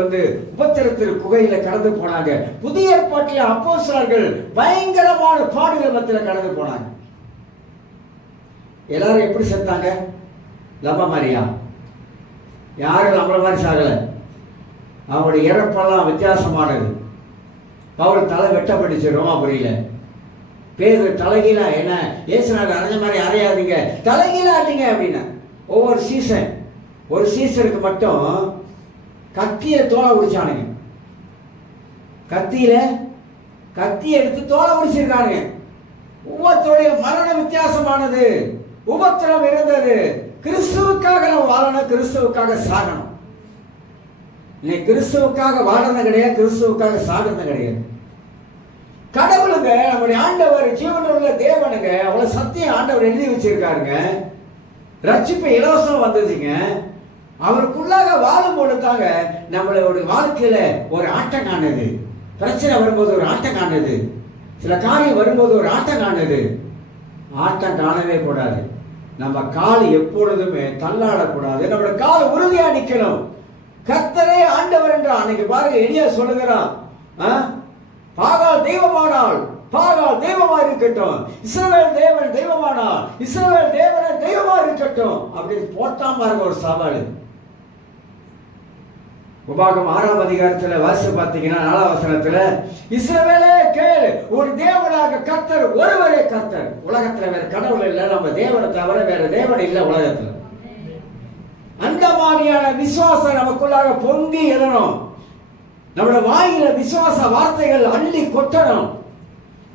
உபத்திரத்தில் குகையில கடந்து போனாங்க. புதிய ஏற்பாட்டில் அப்போஸ்தலர்கள் பயங்கரமான பாடுகள் மத்தியில் கடந்து போனாங்க. எல்லாரும் எப்படி செத்தாங்க? லப மரியா யாரும் நம்மள மாதிரி சாகல. அவங்களுடைய இறப்பெல்லாம் வித்தியாசமானது. பவுல் தலை வெட்டப்பட்டுச்சு ரோமாபுரியில. பேரு தலைகீழா, என்ன ஏசுநாடு அரைஞ்ச மாதிரி அறையாதீங்க, தலைகீழா ஆட்டீங்க அப்படின்னா. ஒவ்வொரு சீசன், ஒரு சீசனுக்கு மட்டும் கத்தியில தோலை உரிச்சானுங்க. கத்தியை எடுத்து தோலை உரிச்சிருக்கானுங்க. ஒவ்வொருத்தருடைய மரணம் வித்தியாசமானது. உபத்திரம் இருந்தது. கிறிஸ்துவுக்காக நம்ம வாழணும், கிறிஸ்துவுக்காக சாகணும். நீ கிறிஸ்துவுக்காக வாழறது கிடையாது, கிறிஸ்துவுக்காக சாகிறது கிடையாது. கடவுளுங்க, நம்முடைய ஆண்டவர் ஜீவனுள்ள தேவனுங்க, அவ்வளவு சத்தியம் ஆண்டவர் எழுதி வச்சிருக்காருங்க. ரட்சிப்பு இலவசம் வந்ததுங்க. அவருக்குள்ளாக வாழும் பொழுதாங்க நம்மளோட வாழ்க்கையில ஒரு ஆட்டம் காணுது. பிரச்சனை வரும்போது ஒரு ஆட்டம் காணுது, சில காரியம் வரும்போது ஒரு ஆட்டம் காணுது. ஆட்டம் காணவே கூடாது. நம்ம கால் எப்பொழுதுமே தள்ளாடக்கூடாது. நம்மளோட கால் உறுதியா நிக்கணும். கர்த்தரே ஆண்டவர் என்றான். அன்னைக்கு பாருங்க, எலியா சொல்லுகிறான், பாகால் தெய்வமானால் பாகால் தெய்வமா இருக்கட்டும், இஸ்ரவேல் தேவன் தெய்வமானால் இஸ்ரவேல் தேவனே தெய்வமா இருக்கட்டும் அப்படின்னு போட்டான் பாருங்க ஒரு சவால். உபாகம் 6ஆம் அதிகாரத்துல வாசி பார்த்தீங்கன்னா 4ஆம் வசனத்துல, இஸ்ரவேலே கேள், உன் தேவனாக கர்த்தர் ஒருவரே கர்த்தர். உலகத்துல வேற கடவுள் இல்லை, நம்ம தேவனை தவிர வேற தேவன் இல்லை உலகத்துல. அந்த மாதிரியான விசுவாசம் நமக்குள்ளாக பொங்கி எழணும். நம்மளோட வாயில விசுவாச வார்த்தைகள் அள்ளி கொட்டணும்.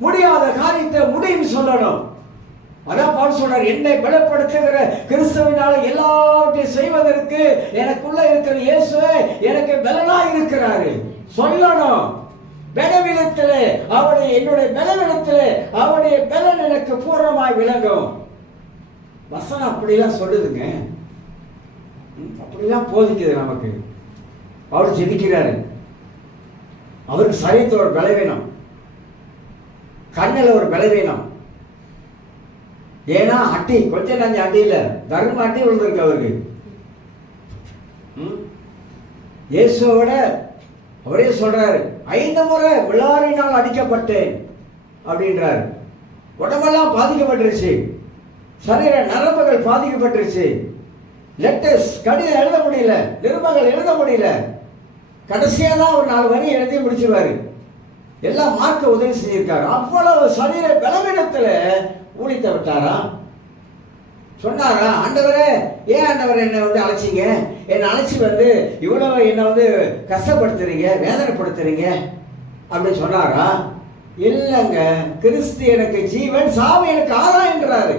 முடியாத காரியத்தை முடியும் சொல்லணும். அதான் பவுல் சொல்றார், என்னை பலப்படுத்துகிற கிறிஸ்துவினால எல்லாவற்றையும் செய்வதற்கு எனக்குள்ள இருக்கிற இயேசுவே எனக்கு பலனா இருக்கிறாரு சொல்லணும். பலவீனத்திலே அவருடைய, என்னுடைய பலவீனத்திலே அவருடைய பலன் எனக்கு பூர்ணமாய் விளங்கும். வசனம் அப்படிலாம் சொல்லுதுங்க, அப்படிலாம் போதிக்குது நமக்கு. அவர் ஜெபிக்கிறாரு. அவருக்கு சரீரத்தில் ஒரு பலவீனம், கண்ணில் ஒரு பலவீனம், ஏன்னா அட்டி கொஞ்சம் நஞ்ச அட்டி இல்ல, தர்ம அட்டி விழுந்திருக்கு அவருக்கு. இயேசுவோட அவரே சொல்றாரு, 5 முறை விளாரினால் அடிக்கப்பட்டேன் அப்படின்றாரு. உடம்பெல்லாம் பாதிக்கப்பட்டுருச்சு, சரீர நரம்புகள் பாதிக்கப்பட்டுருச்சு, லெட்டர்ஸ் கடிதம் எழுத முடியல, நிருபங்கள் எழுத முடியல. கடைசியா தான் ஒரு 4 வரி எழுதி முடிச்சுவாரு. எல்லாம் மார்க்க உதவி செஞ்சிருக்காரு. அவ்வளவு சரீர பலவீனத்துல ஊழித்த விட்டாரா? சொன்னாரா, ஆண்டவரே ஏன் ஆண்டவரே என்னை வந்து அழைச்சிங்க, என்னை அழைச்சி வந்து இவ்வளவு என்னை வந்து கஷ்டப்படுத்துறீங்க, வேதனைப்படுத்துறீங்க அப்படின்னு சொன்னாரா? இல்லைங்க. கிறிஸ்து எனக்கு ஜீவன், சாவு எனக்கு ஆதாயம்ன்றாரு.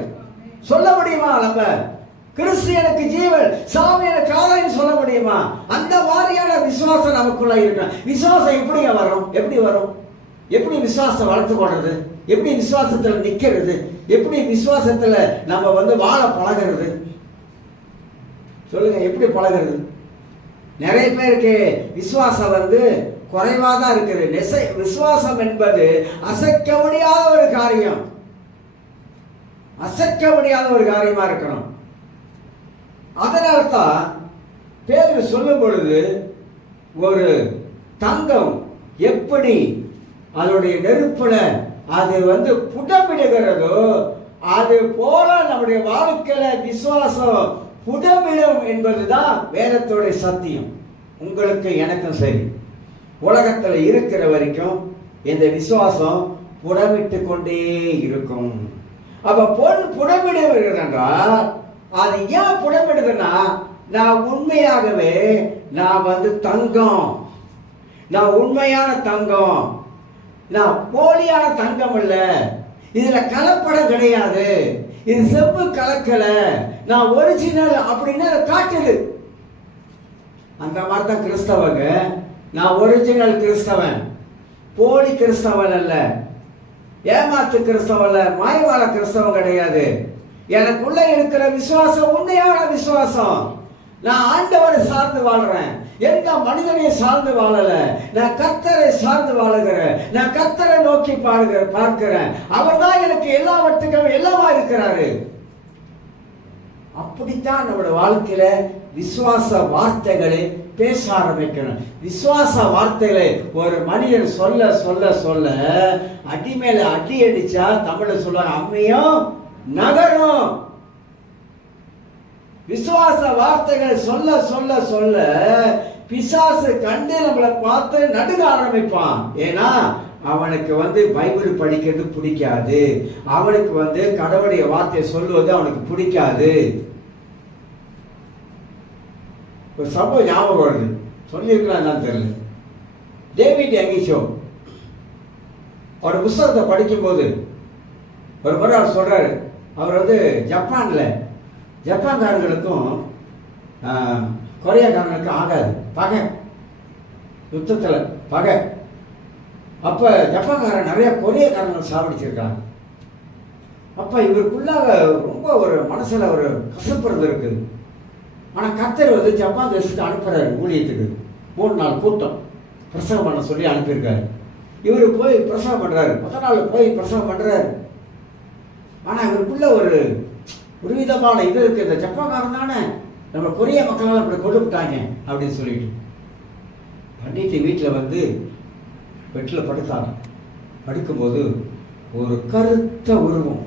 சொல்ல முடியுமா? நம்ம கிறிஸ்து எனக்கு ஜீவன், சாவு எனக்கு ஆதாயம் சொல்ல முடியுமா? அந்த மாதிரியான விசுவாசம் நமக்குள்ள இருக்கணும். விசுவாசம் எப்படிங்க வரும்? எப்படி வரும்? எப்படி விசுவாசத்தை வளர்த்து கொள்றது? எப்படி விசுவாசத்துல நிக்கிறது? எப்படி விசுவாசத்துல நம்ம வந்து வாழ பழகிறது? சொல்லுங்க, எப்படி பழகிறது? நிறைய பேருக்கு விசுவாசம் வந்து குறைவா தான் இருக்குது. விசுவாசம் என்பது அசைக்க முடியாத ஒரு காரியம், அசைக்க முடியாத ஒரு காரியமா இருக்கணும். அதனால்தான் பேதுரு சொல்லும் பொழுது, ஒரு தங்கம் எப்படி அதனுடைய நெருப்புல அது வந்து புடமிடுகிறதோ அது போல நம்முடைய வாழ்க்கையில விசுவாசம் புடமிடும் என்பதுதான் வேதத்தோடைய சத்தியம். உங்களுக்கு எனக்கும் சரி, உலகத்துல இருக்கிற வரைக்கும் இந்த விசுவாசம் புடமிட்டு கொண்டே இருக்கும். அப்ப புடமிடுகிறது என்றால் அது ஏன் புடமிடுதுன்னா, நான் உண்மையாகவே நான் வந்து தங்கம், நான் உண்மையான தங்கம், நான் போலியான தங்கம் இல்ல, இதுல கலப்படம் கிடையாது, இது செம்பு கலக்கல, நான் ஒரிஜினல் அப்படின்னு காட்டுது. அந்த மாதிரி தான் கிறிஸ்தவங்க. நான் ஒரிஜினல் கிறிஸ்தவன், போலி கிறிஸ்தவன் அல்ல, ஏமாத்து கிறிஸ்தவன் அல்ல, மாய்வாள கிறிஸ்தவன் கிடையாது. எனக்குள்ள இருக்கிற விசுவாசம் உண்மையான விசுவாசம். நான் ஆண்டவரை சார்ந்து வாழ்றேன், எந்த மனிதனை சார்ந்து வாழல. நான் கர்த்தரை சார்ந்து வாழுகிறேன், நான் கர்த்தரை நோக்கி பார்க்கிறேன். அவர் தான் எனக்கு எல்லாவற்றுக்கும் எல்லாமா இருக்கிறாரு. அப்படித்தான் நம்முடைய வாழ்க்கையில விசுவாச வார்த்தைகளை பேச ஆரம்பிக்கணும். விசுவாச வார்த்தைகளை ஒரு மனிதன் சொல்ல சொல்ல சொல்ல அடி மேல அடி அடிச்சா தமிழ்ல சொல்லுவாங்க, அம்மையும் நகரும். விசுவாச வார்த்தைகளை சொல்ல சொல்ல சொல்ல பிசாசு கண்டு நம்மளை பார்த்து நடுங்க ஆரம்பிப்பான். ஏன்னா அவனுக்கு வந்து பைபிள் படிக்கிறது பிடிக்காது, அவனுக்கு வந்து கடவுளுடைய வார்த்தையை சொல்லுவது அவனுக்கு பிடிக்காது. ஒரு சம்பவம் ஞாபகம் வருது, சொல்லியிருக்கலாம் என்னன்னு தெரியல. டேவிட் யங்கிஷோ அவர் புத்தகத்தை படிக்கும்போது ஒரு முறை அவர் சொல்றாரு, அவர் வந்து ஜப்பான்காரங்களுக்கும் கொரியாக்காரங்களுக்கும் ஆகாது பகை, யுத்தத்தில் பகை. அப்ப ஜப்பான்காரன் நிறைய கொரியாக்காரங்கள் சாவடிச்சிருக்காங்க. அப்ப இவருக்குள்ளாக ரொம்ப ஒரு மனசுல ஒரு கசப்புறது இருக்குது. ஆனா கர்த்தர் வந்து ஜப்பான் தேசத்துக்கு அனுப்புறாரு ஊழியத்துக்கு. 3 நாள் கூட்டம் பிரசவம் பண்ண சொல்லி அனுப்பியிருக்காரு. இவரு போய் பிரசவம் பண்றாரு, 10 நாள் போய் பிரசவம் பண்றாரு. ஆனா இவருக்குள்ள ஒரு விதமான இது இருக்கு, இந்த ஜப்பான்காரன் தானே நம்ம கொரிய மக்களால் அப்படி கொண்டு விட்டாங்க அப்படின்னு சொல்லிட்டு பண்ணிட்டு வீட்டில் வந்து பெட்டில் படுத்தாங்க. படுக்கும்போது ஒரு கருத்த உருவம்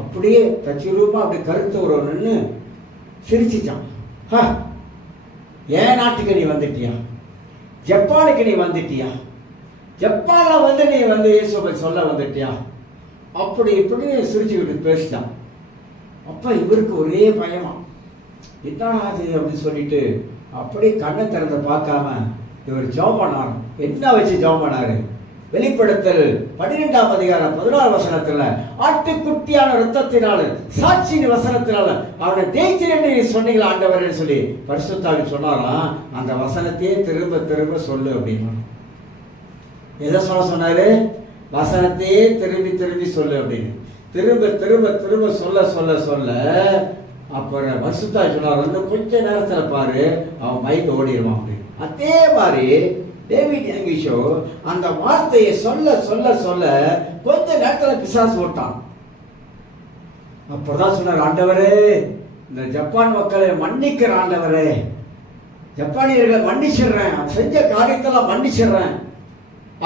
அப்படியே தச்சுரூபா அப்படி கருத்த உருவம் நின்று சிரிச்சிச்சான். ஏன் நாட்டுக்கு நீ வந்துட்டியா, ஜப்பானுக்கு நீ வந்துட்டியா, ஜப்பான்ல வந்து நீ வந்து இயேசுவை சொல்ல வந்துட்டியா, அப்படி இப்படி சிரிச்சுக்கிட்டு பேசிட்டான். அப்ப இவருக்கு ஒரே பயமா, என்னடா அது அப்படின்னு சொல்லிட்டு அப்படியே கண்ணை திறந்து பார்க்காம இவர் ஜெபம் பண்ணார். என்ன வச்சு ஜெபம் பண்ணாரு? வெளிப்படுத்தல் 12ஆம் அதிகாரம் 16 வசனத்துல, ஆட்டுக்குட்டியான ரத்தத்தினால சாட்சியின் வசனத்தினால அவனை ஜெயிச்சிரேன்னு நீ சொன்னீங்களா ஆண்டவரேன்னு சொல்லி பரிசுத்தாவி சொன்னாராம். அந்த வசனத்தையே திரும்ப திரும்ப சொல்லு அப்படின்னா. எதை சொன்னாரு? வசனத்தையே திரும்பி திரும்பி சொல்லு அப்படின்னு. திரும்ப திரும்ப திரும்ப சொல்ல சொல்ல சொல்ல அப்புறம் பரிசுத்தாவி சொன்னார், வந்து கொஞ்ச நேரத்துல பாரு அவன் மைண்ட் ஓடிடுவான் அப்படின்னு. அதே மாதிரி டேவிட் யங்கிஷோ அந்த வார்த்தையை சொல்ல சொல்ல சொல்ல கொஞ்ச நேரத்துல பிசாசு ஓட்டான். அப்பதான் சொன்னார், ஆண்டவரே இந்த ஜப்பான் மக்களை மன்னிக்கிற ஆண்டவரே, ஜப்பானியர்களை மன்னிச்சிடுறேன், செஞ்ச காரியத்தெல்லாம் மன்னிச்சிடுறேன்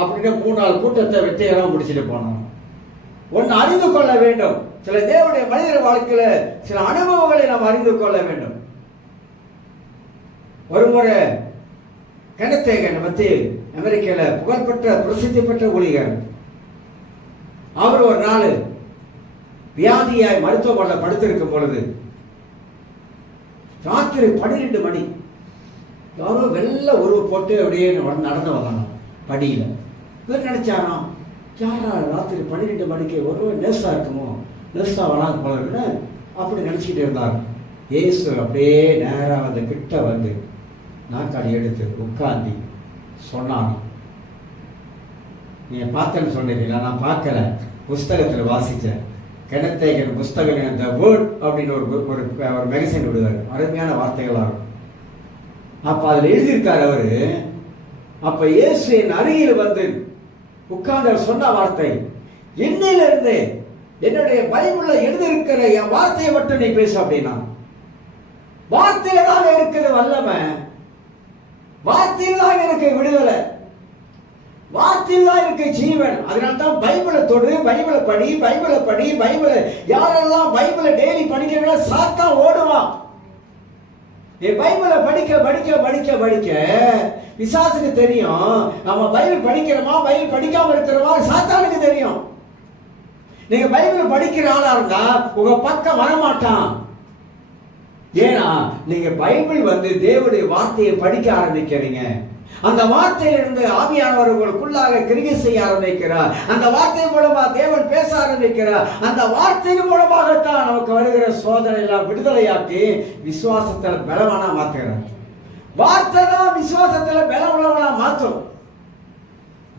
அப்படின்னு 3 நாள் கூட்டத்தை வெற்றியெல்லாம் முடிச்சுட்டு போனான். ஒன்று அறிந்து கொள்ள வேண்டும், சில தேவனுடைய மனிதர் வாழ்க்கையில சில அனுபவங்களை நாம் அறிந்து கொள்ள வேண்டும். ஒரு முறை கெனத்தேகன் மத்தியில் அமெரிக்காவில் புகழ்பெற்ற பிரசித்தி பெற்ற ஊழியர், அவர் ஒரு நாள் வியாதியாய் மருத்துவமனையில் படுத்திருக்கும் பொழுது ராத்திரி 12 மணி யாரோ வெள்ள உருவ போட்டு அப்படியே நடந்து வந்தாங்க படியில். இவர் நினைச்சாராம், யாரா ராத்திரி 12 மணிக்கு ஒரு நேசா இருக்குமோ, நேசா வராங்க போலன்னு அப்படி நினச்சிக்கிட்டு இருந்தார். இயேசு அப்படியே நேராக அந்த கிட்ட வந்து நாக்காடி எடுத்து உட்கார்ந்து சொன்னாங்க, நீங்கள் பார்த்தேன்னு சொன்னீங்களா? நான் பார்க்கல, புஸ்தகத்தில் வாசித்தேன். கெனத்தேகன் புஸ்தகம் த வேர்ட் அப்படின்னு ஒரு மேகசின் விடுவார், அருமையான வார்த்தைகளாக இருக்கும். அப்போ அதில் எழுதியிருக்கார் அவரு. அப்போ இயேசு என் அருகில் வந்து உட்கார்ந்து சொன்ன வார்த்தை, இன்னையிலிருந்து என்னுடைய பைபிளில் எழுதியிருக்கிற என் வார்த்தையை மட்டும் நீ பேசு அப்படின்னா. வார்த்தையில தான் இருக்குது வல்லமை, வார்த்தையில் தான் இருக்கு விடுதலை, வார்த்தையில் தான் இருக்கு ஜீவன். அதனால தான் பைபிளை தொடு, பைபிளை படி, பைபிளை படி, பைபிளை. யாரெல்லாம் பைபிளை டெய்லி படிக்கிறீங்களோ சாத்தான் ஓடுவான். பைபிளை படிக்க படிக்க படிக்க படிக்க பிசாசுக்கு தெரியும் நம்ம பைபிள் படிக்கிறோமா பைபிள் படிக்காம இருக்கிறோமா, சாத்தானுக்கு தெரியும். நீங்க பைபிள் படிக்கிற ஆளா இருந்தா உங்க பக்கம் வரமாட்டான். ஏன்னா நீங்க பைபிள் வந்து தேவனுடைய வார்த்தையை படிக்க ஆரம்பிக்கிறீங்க. அந்த வார்த்தையிலிருந்து ஆவியானவர் உங்களுக்குள்ளாக கிரியை செய்ய ஆரம்பிக்கிறார். அந்த வார்த்தை மூலமா தேவன் பேச ஆரம்பிக்கிறார். அந்த வார்த்தையின் மூலமாகத்தான் நமக்கு வருகிற சோதனை எல்லாம் விடுதலையாக்கி விசுவாசத்துல பலவானா மாத்துகிறார். வார்த்தை தான் விசுவாசத்துல பலவளவனா மாற்றும்.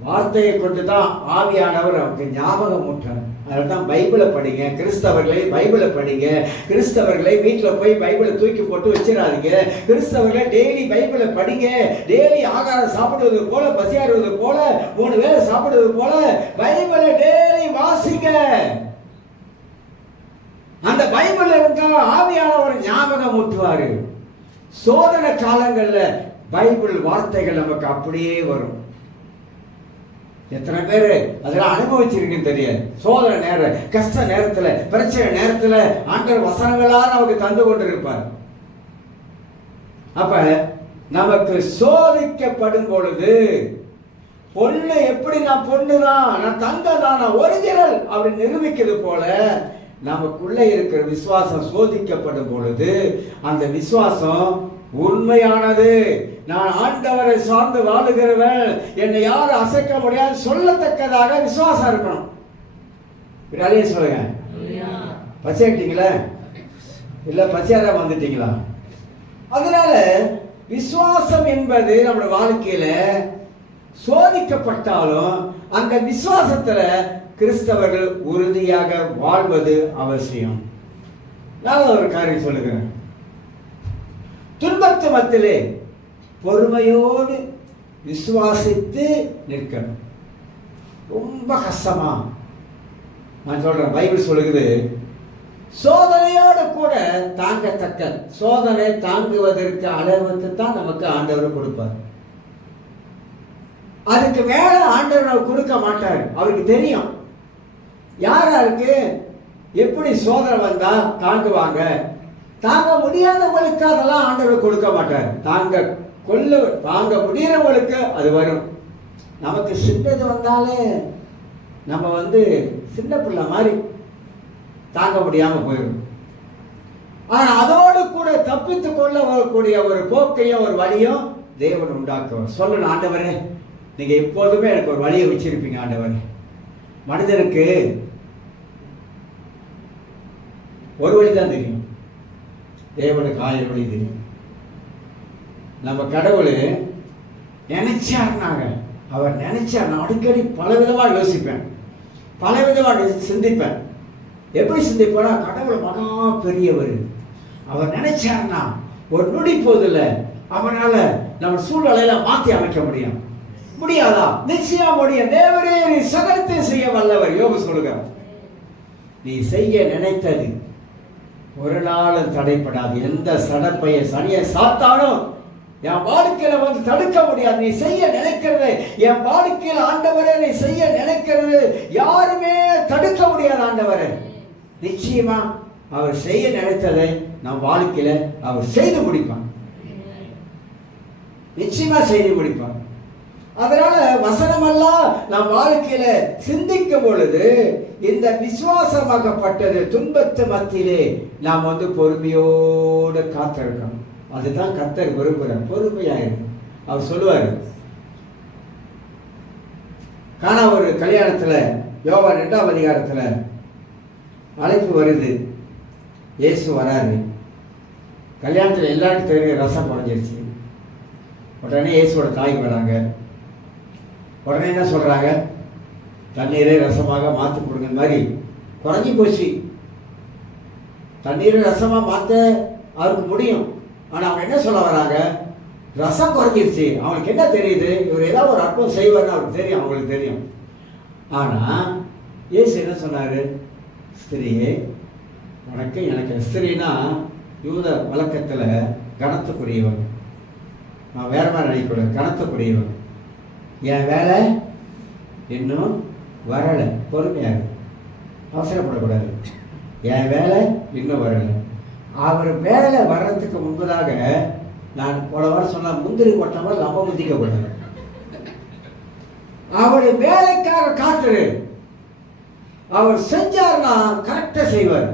வார்த்தையை கொண்டுதான் ஆவியானவர் நமக்கு ஞாபகம் ஊட்டுறார். அதனால்தான் பைபிளை படிங்க. கிறிஸ்தவர்களை பைபிளை படிங்க. கிறிஸ்தவர்களை வீட்டில் போய் பைபிளை தூக்கி போட்டு வச்சிடாதீங்க. கிறிஸ்தவர்களை டெய்லி பைபிளை படிங்க. டெய்லி ஆகாரம் சாப்பிடுவது போல, பசியாறுவது போல, 3 வேளை சாப்பிடுவது போல பைபிளை டெய்லி வாசிங்க. அந்த பைபிள்ல இருந்தா ஆவியானவர் ஞாபகம் ஊட்டுவாரு. சோதனை காலங்கள்ல பைபிள் வார்த்தைகள் நமக்கு அப்படியே வரும். எத்தனை பேர் அதெல்லாம் அனுபவிச்சிருக்குன்னு தெரியாது. சோதனை நேரம், கஷ்ட நேரத்துல, பிரச்சனை நேரத்துல ஆண்டவர் வசனங்களா நமக்கு தந்து கொண்டு இருப்பார். அப்ப நமக்கு சோதிக்கப்படும் பொழுது பொண்ணு எப்படி நான் பொண்ணுதான், நான் தங்கம் தான், நான் ஒரிஜினல் அப்படி நிரூபிக்கிறது போல நமக்குள்ள இருக்கிற விசுவாசம் சோதிக்கப்படும் பொழுது அந்த விசுவாசம் உண்மையானது. நான் ஆண்டவரை சார்ந்து வாழுகிறவன், என்னை யாரும் அசைக்க முடியாது சொல்லத்தக்கதாக விசுவாசம் இருக்கணும். விடாலே சொல்லுங்க. பசியாட்டீங்களா இல்ல பசியார வந்துட்டீங்களா? அதனால விசுவாசம் என்பது நம்முடைய வாழ்க்கையில சோதிக்கப்பட்டாலும் அந்த விசுவாசத்துல கிறிஸ்தவர்கள் உறுதியாக வாழ்வது அவசியம். நான் ஒரு காரியம் சொல்லுகிறேன். துன்பத்து மத்தியிலே பொறுமையோடு விசுவாசித்து நிற்கணும். ரொம்ப கஷ்டமா நான் சொல்றேன். பைபிள் சொல்லுகிறது, சோதனையோடு கூட தாங்கத்தக்க, சோதனை தாங்குவதற்கு அளவுக்கு தான் நமக்கு ஆண்டவர் கொடுப்பார். அதுக்கு மேல ஆண்டவர் கொடுக்க மாட்டார். அவருக்கு தெரியும் யாராருக்கு எப்படி சோதனை வந்தா தாங்குவாங்க. தாங்க முடியாதவங்களுக்கு அதெல்லாம் ஆண்டவர் கொடுக்க மாட்டார். தாங்க முடியறவங்களுக்கு அது வரும். நமக்கு சின்னது வந்தாலே நம்ம சின்ன பிள்ளை மாதிரி தாங்க முடியாம போயிடும். ஆனா அதோடு கூட தப்பித்து கொள்ள வரக்கூடிய ஒரு போக்கையும் ஒரு வழியும் தேவன் உண்டாக்குவார். சொல்லணும், ஆண்டவரே நீங்க எப்போதுமே எனக்கு ஒரு வழியை வச்சிருப்பீங்க ஆண்டவரே. மனிதனுக்கு ஒரு வழிதான் தெரியும், தேவனுக்கு 1000 வழி தெரியும். நம்ம கடவுள் நினைச்சாருனாங்க, அவர் நினைச்சார். நான் அடிக்கடி பலவிதமா யோசிப்பேன், பலவிதமா சிந்திப்பேன். எப்படி சிந்திப்பேன்னா, கடவுள் மகா பெரியவர். அவர் நினைச்சாருன்னா ஒரு நொடி போதில்ல அவரால் நம்ம சூழ்நிலையில மாற்றி அமைக்க முடியும். முடியாதா? நிச்சயம் முடியும். தேவரே நீ சகலத்தை செய்ய வல்லவர். யோபு சொல்லுங்க, நீ செய்ய நினைத்தது ஒரு நாளும் தடைப்படாது. எந்த சடப்பைய சனியை சாத்தானும் என் வாழ்க்கையில வந்து தடுக்க முடியாது. நீ செய்ய நினைக்கிறது, என் வாழ்க்கையில் ஆண்டவரே நீ செய்ய நினைக்கிறது யாருமே தடுக்க முடியாது. ஆண்டவரே நிச்சயமா அவர் செய்ய நினைத்ததை நம் வாழ்க்கையில அவர் செய்து முடிப்பான். நிச்சயமா செய்து முடிப்பான். அதனால வசனமெல்லாம் நம் வாழ்க்கையில சிந்திக்கும் பொழுது இந்த விசுவாசமாகப்பட்டது துன்பத்து மத்தியிலே நாம் வந்து பொறுமையோடு காத்திருக்கணும். அதுதான் கர்த்தர் விரும்புகிறார். பொறுமையாயிருக்கும். அவர் சொல்லுவார், காணா ஒரு கல்யாணத்துல யோவான் 2ஆம் அதிகாரத்துல அழைப்பு வருது. இயேசு வராரு. கல்யாணத்துல எல்லாருக்கும் தெரியும் ரசம் குறைஞ்சிருச்சு. உடனே இயேசுவோட தாய்க்கு வராங்க. உடனே என்ன சொல்றாங்க, தண்ணீரை ரசமாக மாற்றி கொடுங்க மாதிரி குறைஞ்சி போச்சு. தண்ணீரை ரசமா மாற்ற அவருக்கு முடியும். ஆனா அவங்க என்ன சொல்ல வராங்க, ரசம் குறைஞ்சிருச்சு. அவங்களுக்கு என்ன தெரியுது, இவர் ஏதாவது ஒரு அற்புதம் செய்வார்னு அவருக்கு தெரியும், அவங்களுக்கு தெரியும். ஆனா இயேசு என்ன சொன்னாரு, ஸ்திரியே உனக்கு எனக்கு. ஸ்திரீனா யூத வழக்கத்துல கனத்துக்குரியவங்க. நான் வேற மாதிரி நினைக்கூடாது, கனத்துக்குரியவங்க. என் வேலை இன்னும் வரலை, பொறுமையாக அவசரப்படக்கூடாது. என் வேலை இன்னும் வரலை. அவர் வேலை வர்றதுக்கு முன்பதாக நான் போன வாரம் சொன்ன முந்திரி கொட்டமா நம்ம முந்திக்கக்கூடாது. அவருடைய வேலைக்காக காத்துரு. அவர் செஞ்சார்னா கரெக்டா செய்வார்.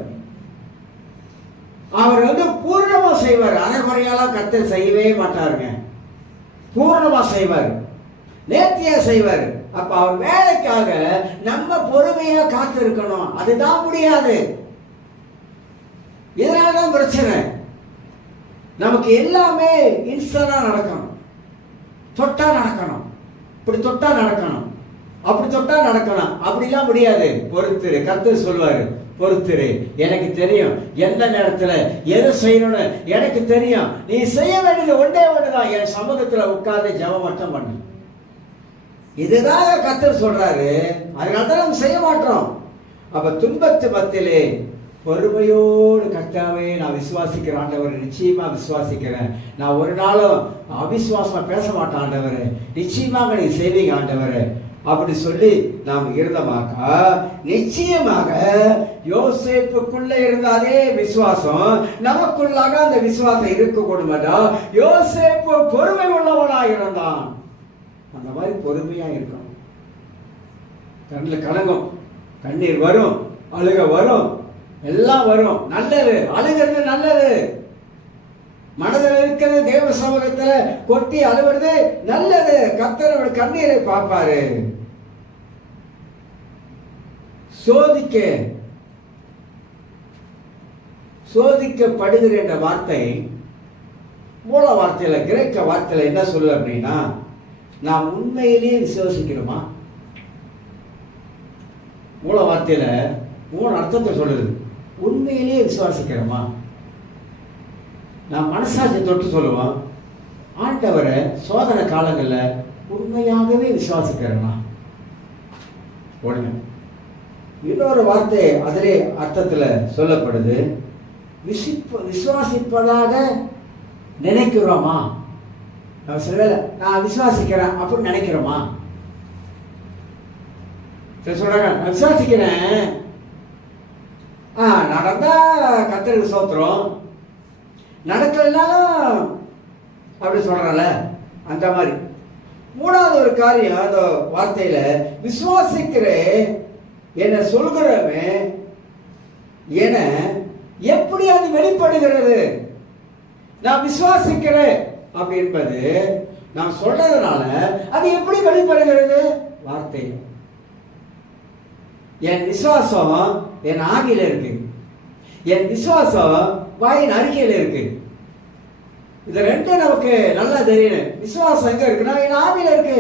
அவர் வந்து பூர்ணமா செய்வார். அரைகுறையாலாம் கர்த்தர் செய்யவே மாட்டாருங்க. பூர்ணமா செய்வார், நேர்த்தியா செய்வார். அப்ப அவர் வேலைக்காக நம்ம பொறுமையா காத்து இருக்கணும். அதுதான் முடியாது. இதனாலதான் பிரச்சனை. நமக்கு எல்லாமே இன்ஸ்டன்டா நடக்கணும். தொட்டா நடக்கணும், இப்படி தொட்டா நடக்கணும், அப்படி தொட்டா நடக்கணும். அப்படிலாம் முடியாது. பொறுத்துரு. கர்த்தர் சொல்வாரு, பொறுத்துரு. எனக்கு தெரியும் எந்த நேரத்துல எதை செய்யணும்னு எனக்கு தெரியும். நீ செய்ய வேண்டியது ஒன்றே ஒண்ணுதான், என் சமூகத்துல உட்கார்ந்து ஜெபம் மட்டும் பண்ணு. இதுதான் கர்த்தர் சொல்றாரு. அதனால்தான் நம்ம செய்ய மாட்டோம். அப்ப துன்பத்து மத்தியிலே பொறுமையோடு கர்த்தாவே நான் விசுவாசிக்கிறேன் ஆண்டவரை, நிச்சயமா விசுவாசிக்கிறேன். நான் ஒரு நாளும் அவிசுவாசமா பேச மாட்டேன் ஆண்டவரே, நிச்சயமாக நீ செய்வீங்க ஆண்டவரே அப்படி சொல்லி நாம் இருந்தமாக்கா நிச்சயமாக யோசேப்புக்குள்ள இருந்த அதே விசுவாசம் நமக்குள்ளாக அந்த விசுவாசம் இருக்கக்கூடுமாடா. யோசேப்பு பொறுமை உள்ளவனா இருந்தான். அந்த மாதிரி பொறுமையா இருக்கும். கண்ணில் கலங்கும், கண்ணீர் வரும், அழுக வரும், எல்லாம் வரும். நல்லது, அழுகிறது நல்லது. மனதில் இருக்கிறது தேவ சமூகத்துல கொட்டி அழுவது நல்லது. கர்த்தர் கண்ணீரை பார்ப்பாரு. சோதிக்கப்படுகிற என்ற வார்த்தை மூல வார்த்தையில கிரேக்க வார்த்தையில என்ன சொல்லு அப்படின்னா, நாம் உண்மையிலேயே விசுவாசிக்கிறோமா? மூல வார்த்தையில 3 அர்த்தத்தை சொல்லுது. உண்மையிலேயே விசுவாசிக்கிறோமா? நான் மனசாட்சி தொட்டு சொல்லுவோம், ஆண்டவரை சோதனை காலங்களில் உண்மையாகவே விசுவாசிக்கிறேன்னா ஒண்ணு. இன்னொரு வார்த்தை அதிலே அர்த்தத்தில் சொல்லப்படுது, விசுவாசிப்பதாக நினைக்கிறோமா? நான் விசுவாசிக்கிறேன் அப்படின்னு நினைக்கிறோமா? சொல்றாங்க நான் விசுவாசிக்கிறேன், நடந்தா கர்த்தருக்கு ஸ்தோத்திரம், நடக்கலனாலும் அப்படி சொல்றல. அந்த மாதிரி 3வது ஒரு காரியம் அந்த வார்த்தையில விசுவாசிக்கிற என்ன சொல்கிறவன் என எப்படி அது வெளிப்படுகிறது? நான் விசுவாசிக்கிறேன் அப்படி என்பது நான் சொல்றதுனால அது எப்படி வெளிப்படுகிறது? வார்த்தை. என் விசுவாசம் என் ஆவியில இருக்கு, என் விசுவாசம் வாயின் அறிக்கையில இருக்கு. இது ரெண்டும் நமக்கு நல்லா தெரியணும். விசுவாசம் எங்க இருக்குன்னா என் ஆவியில இருக்கு.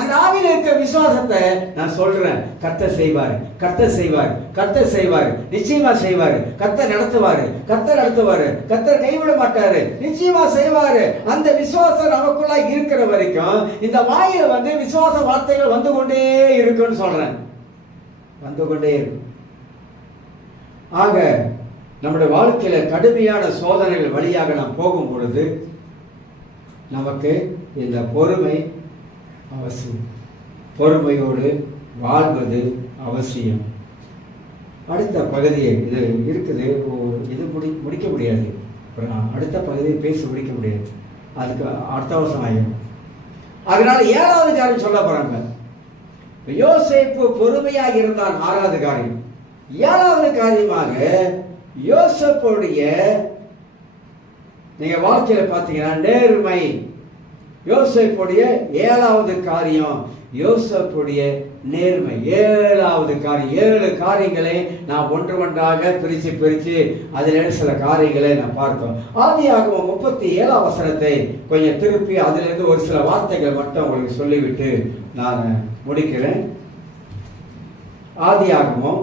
அந்த ஆவியில இருக்க விசுவாசத்தை நான் சொல்றேன். கர்த்தர் செய்வார், கர்த்தர் செய்வார், கர்த்தர் செய்வார், நிச்சயமா செய்வார், கர்த்தர் நடத்துவாரு, கர்த்தர் நடத்துவாரு, கர்த்தர் கைவிட மாட்டாரு, நிச்சயமா செய்வாரு. அந்த விசுவாசம் நமக்குள்ள இருக்கிற வரைக்கும் இந்த வாயில வந்து விசுவாச வார்த்தைகள் வந்து கொண்டே இருக்குன்னு சொல்றேன். வந்து கொண்டே இருக்கும். ஆக நம்முடைய வாழ்க்கையில கடுமையான சோதனைகள் வழியாக நாம் போகும் பொழுது நமக்கு இந்த பொறுமை அவசியம். பொறுமையோடு வாழ்வது அவசியம். அடுத்த பகுதியை இது இருக்குது, இது முடிக்க முடியாது. அடுத்த பகுதியை பேசி முடிக்க முடியாது, அதுக்கு அடுத்த வருஷம் ஆகிடும். அதனால 7வது காரியம் சொல்ல போறாங்க. யோசேப்பு பொறுமையாக இருந்தான். 6வது காரியம். 7வது காரியமாக யோசேப்புடைய நீங்க வாழ்க்கையில பார்த்தீங்கன்னா நேர்மை. யோசேப்புடைய 7வது காரியம் யோசேப்புடைய நேர்மை. 7வது காரியம். 7 காரியங்களை நான் ஒன்றாக பிரித்து அதில் சில காரியங்களை நான் பார்த்தோம். ஆதியாகமம் 37ஆம் வசனத்தை கொஞ்சம் திருப்பி அதிலிருந்து ஒரு சில வார்த்தைகள் மட்டும் உங்களுக்கு சொல்லிவிட்டு நான் முடிக்கிறேன். ஆதியாகமம்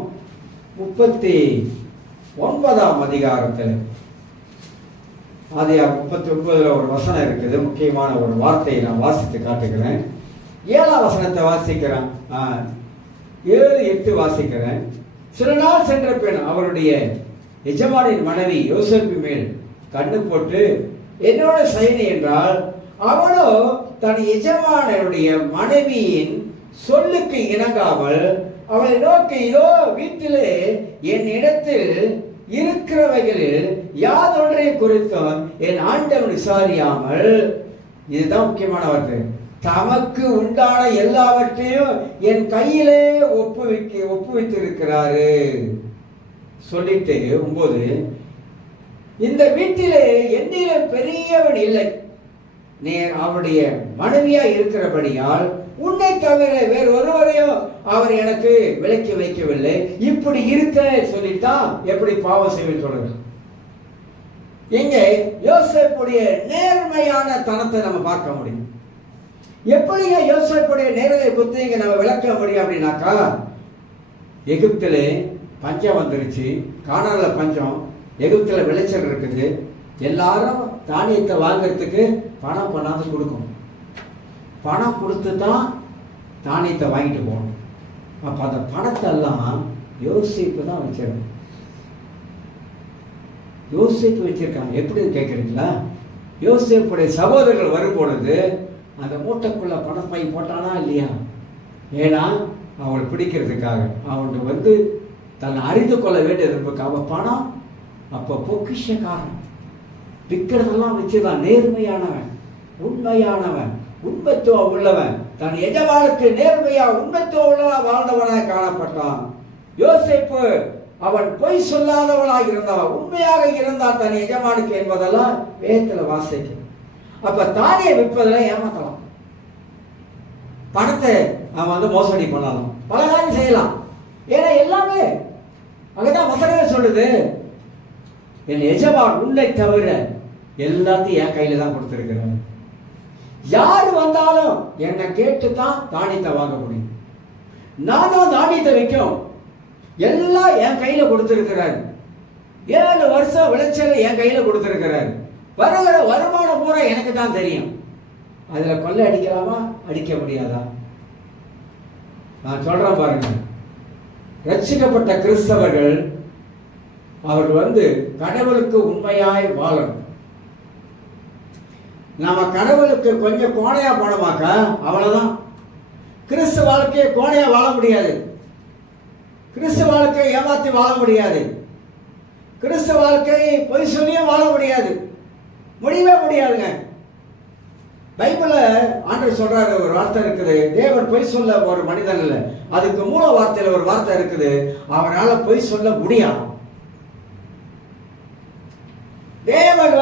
39ஆம் அதிகாரத்தில் ஆதியாகமம் 39 ஒரு வசனம் இருக்குது. முக்கியமான ஒரு வார்த்தையை நான் வாசித்து காட்டுகிறேன். 7ஆம் வசனத்தை வாசிக்கிறேன். 7-8 வாசிக்கிறேன். சில நாள் சென்ற பின் அவருடைய எஜமானின் மனைவி யோசேப்பு மேல் கண்ணு போட்டு என்னோட செய்தி என்றால், அவனோ தன் எஜமானுடைய மனைவியின் சொல்லுக்கு இணங்காமல் அவளை நோக்கி, இதோ வீட்டிலே என் இடத்தில் இருக்கிறவைகளில் யாதொன்றை குறித்தும் என் ஆண்டவன் விசாரியாமல், இதுதான் முக்கியமான வார்த்தை, தமக்கு உண்டான எல்லாவற்றையும் என் கையிலே ஒப்புவித்திருக்கிறாரு சொல்லிட்டு 9, இந்த வீட்டிலே என்னிலே பெரியவன் இல்லை, நீ அவருடைய மனைவியா இருக்கிறபடியால் உன்னை தவிர வேறு ஒருவரையும் அவர் எனக்கு விலக்கி வைக்கவில்லை. இப்படி இருக்க சொல்லித்தான் எப்படி பாவம் செய்வேன் சொல்றது. இங்க யோசேப்புடைய நேர்மையான தனத்தை நம்ம பார்க்க முடியும். எப்படிங்க யோசேப்புடைய நேர்மையை குறித்து இங்க நம்ம விளக்க முடியும் அப்படின்னாக்கா, எகிப்திலே பஞ்சம் வந்துருச்சு, கானான்ல பஞ்சம், எகிப்துல விளைச்சல் இருக்குது, எல்லாரும் தானியத்தை வாங்கிறதுக்கு பணம் பண்ணாது கொடுக்கும். பணம் கொடுத்து தான் தானியத்தை வாங்கிட்டு போகணும். அப்போ அந்த பணத்தை எல்லாம் யோசிப்பு தான் வச்சிருக்காங்க. யோசிப்பு வச்சிருக்காங்க. எப்படின்னு கேட்குறீங்களா? யோசிப்புடைய சகோதரர்கள் வரும் பொழுது அந்த மூட்டைக்குள்ள பணப்பை போட்டானா இல்லையா? ஏன்னா அவங்களை பிடிக்கிறதுக்காக, அவங்களுக்கு தன்னை அறிந்து கொள்ள வேண்டியதுக்காக பணம். அப்போ பொக்கிஷக்காரன் விற்கிறதெல்லாம் வச்சுதான். நேர்மையானவன், உண்மையானவன், உண்மைத்துவம் உள்ளவன், தன் எஜமானுக்கு நேர்மையா உண்மைத்துவம் உள்ளவா வாழ்ந்தவனாக காணப்பட்டான். யோசேப்பு அவன் பொய் சொல்லாதவனாக இருந்தான், உண்மையாக இருந்தான் தன் எஜமானுக்கு என்பதெல்லாம் வேதத்துல வாசிக்கும். அப்ப தானியை விற்பதில் ஏமாத்தலாம், பணத்தை அவன் மோசடி பண்ணலாம், பல காரியம் செய்யலாம். ஏன்னா எல்லாமே அங்கதான் வசனமே சொல்லுது, என் எஜமான் உன்னை தவிர எல்லாத்தையும் என் கையில தான் கொடுத்திருக்கிறார். யாரு வந்தாலும் என்னை கேட்டு தான் தானியத்தை வாங்க முடியும். நானும் தானியத்தை வைக்கும், எல்லாம் என் கையில கொடுத்திருக்கிறார். 7 வருஷம் விளைச்சல் என் கையில கொடுத்திருக்கிறார். வருகிற வருமானம் பூரா எனக்கு தான் தெரியும். அதுல கொள்ளை அடிக்கலாமா, அடிக்க முடியாதா? நான் சொல்றேன் பாருங்க, ரட்சிக்கப்பட்ட கிறிஸ்தவர்கள் அவர்கள் கடவுளுக்கு உண்மையாய் வாழணும். நாம கடவுளுக்கு கொஞ்சம் கோணையா போனோமாக்க அவ்வளவுதான். கிறிஸ்து வாழ்க்கையை கோணையா வாழ முடியாது, கிறிஸ்து வாழ்க்கையை ஏமாத்தி வாழ முடியாது, கிறிஸ்து வாழ்க்கையை பொய் சொல்லியும் வாழ முடியாது, முடியவே முடியாதுங்க. பைபிள்ல ஆண்டவர் சொல்றாரு, ஒரு வார்த்தை இருக்குது, தேவன் பொய் சொல்ல ஒரு மனிதன் இல்லை, அதுக்கு மூல வார்த்தையில ஒரு வார்த்தை இருக்குது, அவரால் பொய் சொல்ல முடியாது. தேவன்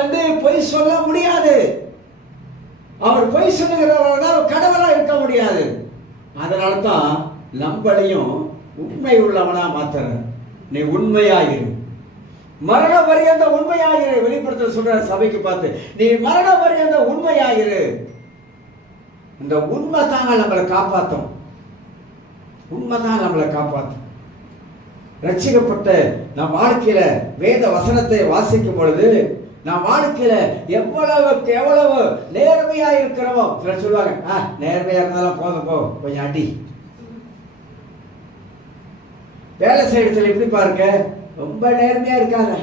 பொய் சொல்ல முடியாது. அவர் பொய் சொல்லுகிறவர்கள் கடவுளா இருக்க முடியாது. அதனால தான் நம்மளையும் உண்மை உள்ளவனா மாத்துற. நீ உண்மையாயிரு, மரண பரியந்த உண்மையாயிரு. வெளிப்படுத்த சொல்ற சபைக்கு பார்த்து, நீ மரண பரியந்த உண்மையாயிரு. இந்த உண்மை தாங்க நம்மளை காப்பாற்றும், உண்மை தான் நம்மளை காப்பாற்றும். ரட்சிக்கப்பட்ட நம் வாழ்க்கையில வேத வசனத்தை வாசிக்கும் பொழுது நம் வாழ்க்கையில எவ்வளவுக்கு எவ்வளவு நேர்மையா இருக்கிறோமோ. சிலர் சொல்லுவாங்க, நேர்மையா இருந்தாலும் போதும், போ கொஞ்சம் அடி. வேலை செய்யறதுல எப்படி பாருங்க, ரொம்ப நேர்மையா இருக்காங்க,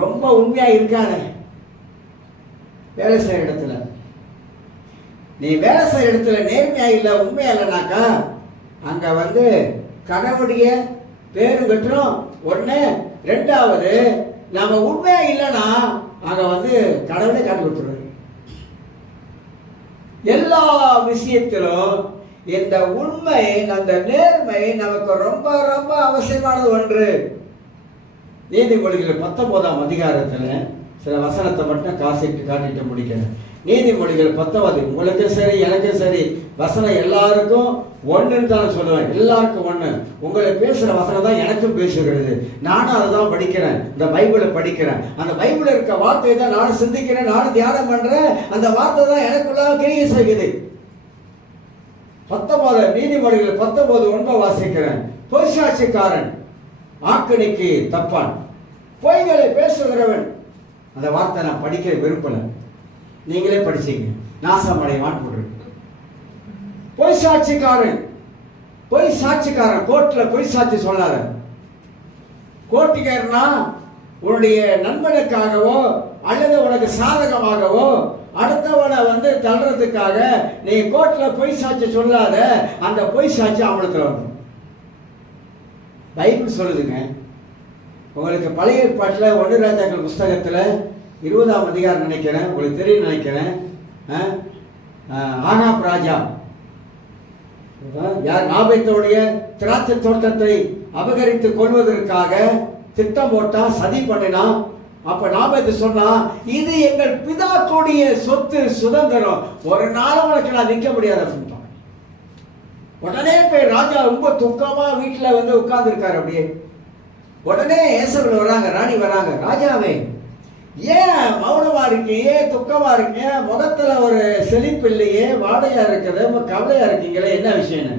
ரொம்ப உண்மையா இருக்காத. வேலை செய்கிற இடத்துல நீ வேலை செய்கிற இடத்துல நேர்மையா இல்லை, உண்மையா இல்லைனாக்கா அங்க வந்து கடவுளுடைய பேரும் கட்டுறோம் ஒண்ணு. ரெண்டாவது, நம்ம உண்மையா இல்லைன்னா அங்க வந்து கடவுளே காட்டி கொடுத்துருவாரு. எல்லா விஷயத்திலும் இந்த உண்மை, அந்த நேர்மை நமக்கு ரொம்ப ரொம்ப அவசியமானது ஒன்று. நீதிமொழிகள் 19ஆம் அதிகாரத்துல சில வசனத்தை மட்டும் காட்டிட்டு முடிக்கிறேன். நீதிமொழிகள் 19, உங்களுக்கும் சரி எனக்கும் சரி வசனம் எல்லாருக்கும் ஒன்றுன்னு தான் சொல்லுவேன். எல்லாருக்கும் ஒன்று. உங்களை பேசுகிற வசனம் தான் எனக்கும் பேசுகிறது. நானும் அதை தான் படிக்கிறேன், இந்த பைபிளை படிக்கிறேன். அந்த பைபிளில் இருக்க வார்த்தையை தான் நானும் சிந்திக்கிறேன், நானும் தியானம் பண்ணுறேன். அந்த வார்த்தை தான் எனக்குள்ள கிரியை செய்யுது. 19 நீதிமொழிகள் 19:9 வாசிக்கிறேன். பொய்சாட்சிக்காரன் ஆக்கினைக்கு தப்பான், பொய்களை பேசுகிறவன். அந்த வார்த்தை நான் படிக்கிற விருப்பல, நீங்களே படிச்சீங்க. நாசமடைவான் போட்டு. பொய் சாட்சிக்காரன், பொய் சாட்சிக்காரன் கோர்ட்ல பொய் சாட்சி சொல்லாத. கோர்ட்டுக்காரனா உன்னுடைய நண்பனுக்காகவோ அல்லது உனக்கு சாதகமாகவோ அடுத்தவனை வந்து தள்ளுறதுக்காக நீ கோர்ட்ல பொய் சாட்சி சொல்லாத. அந்த பொய் சாட்சி அமலத்தில் வந்து பைபிள் சொல்லுதுங்க. உங்களுக்கு பழைய ஏற்பாட்டில் 1 ராஜாக்கள் புஸ்தகத்தில் 20ஆம் அதிகாரம் நினைக்கிறேன், உங்களுக்கு தெரியும் நினைக்கிறேன். ஆகாப் ராஜா யார் நாபேத்துடைய திராட்சை தோட்டத்தை அபகரித்துக் கொள்வதற்காக திட்டம் போட்டா, சதி பண்ணினா. அப்ப நாபேத்து சொன்னா, இது எங்கள் பிதாக்களுடைய சொத்து, சுதந்திரம், ஒரு நாள் உனக்கு நான் விற்க முடியாது. உடனே போய் ராஜா ரொம்ப துக்கமா வீட்டுல வந்து உட்கார்ந்து இருக்காரு. அப்படியே உடனே ஏசவன் வராங்க, ராணி வராங்க. ராஜாவே, ஏன் மௌனமா இருக்கீங்க, ஏன் துக்கமா இருக்கீங்க, முகத்துல ஒரு செழிப்பு இல்லையே, வாடையா இருக்குது, கவலையா இருக்கீங்களே, என்ன விஷயம்னு.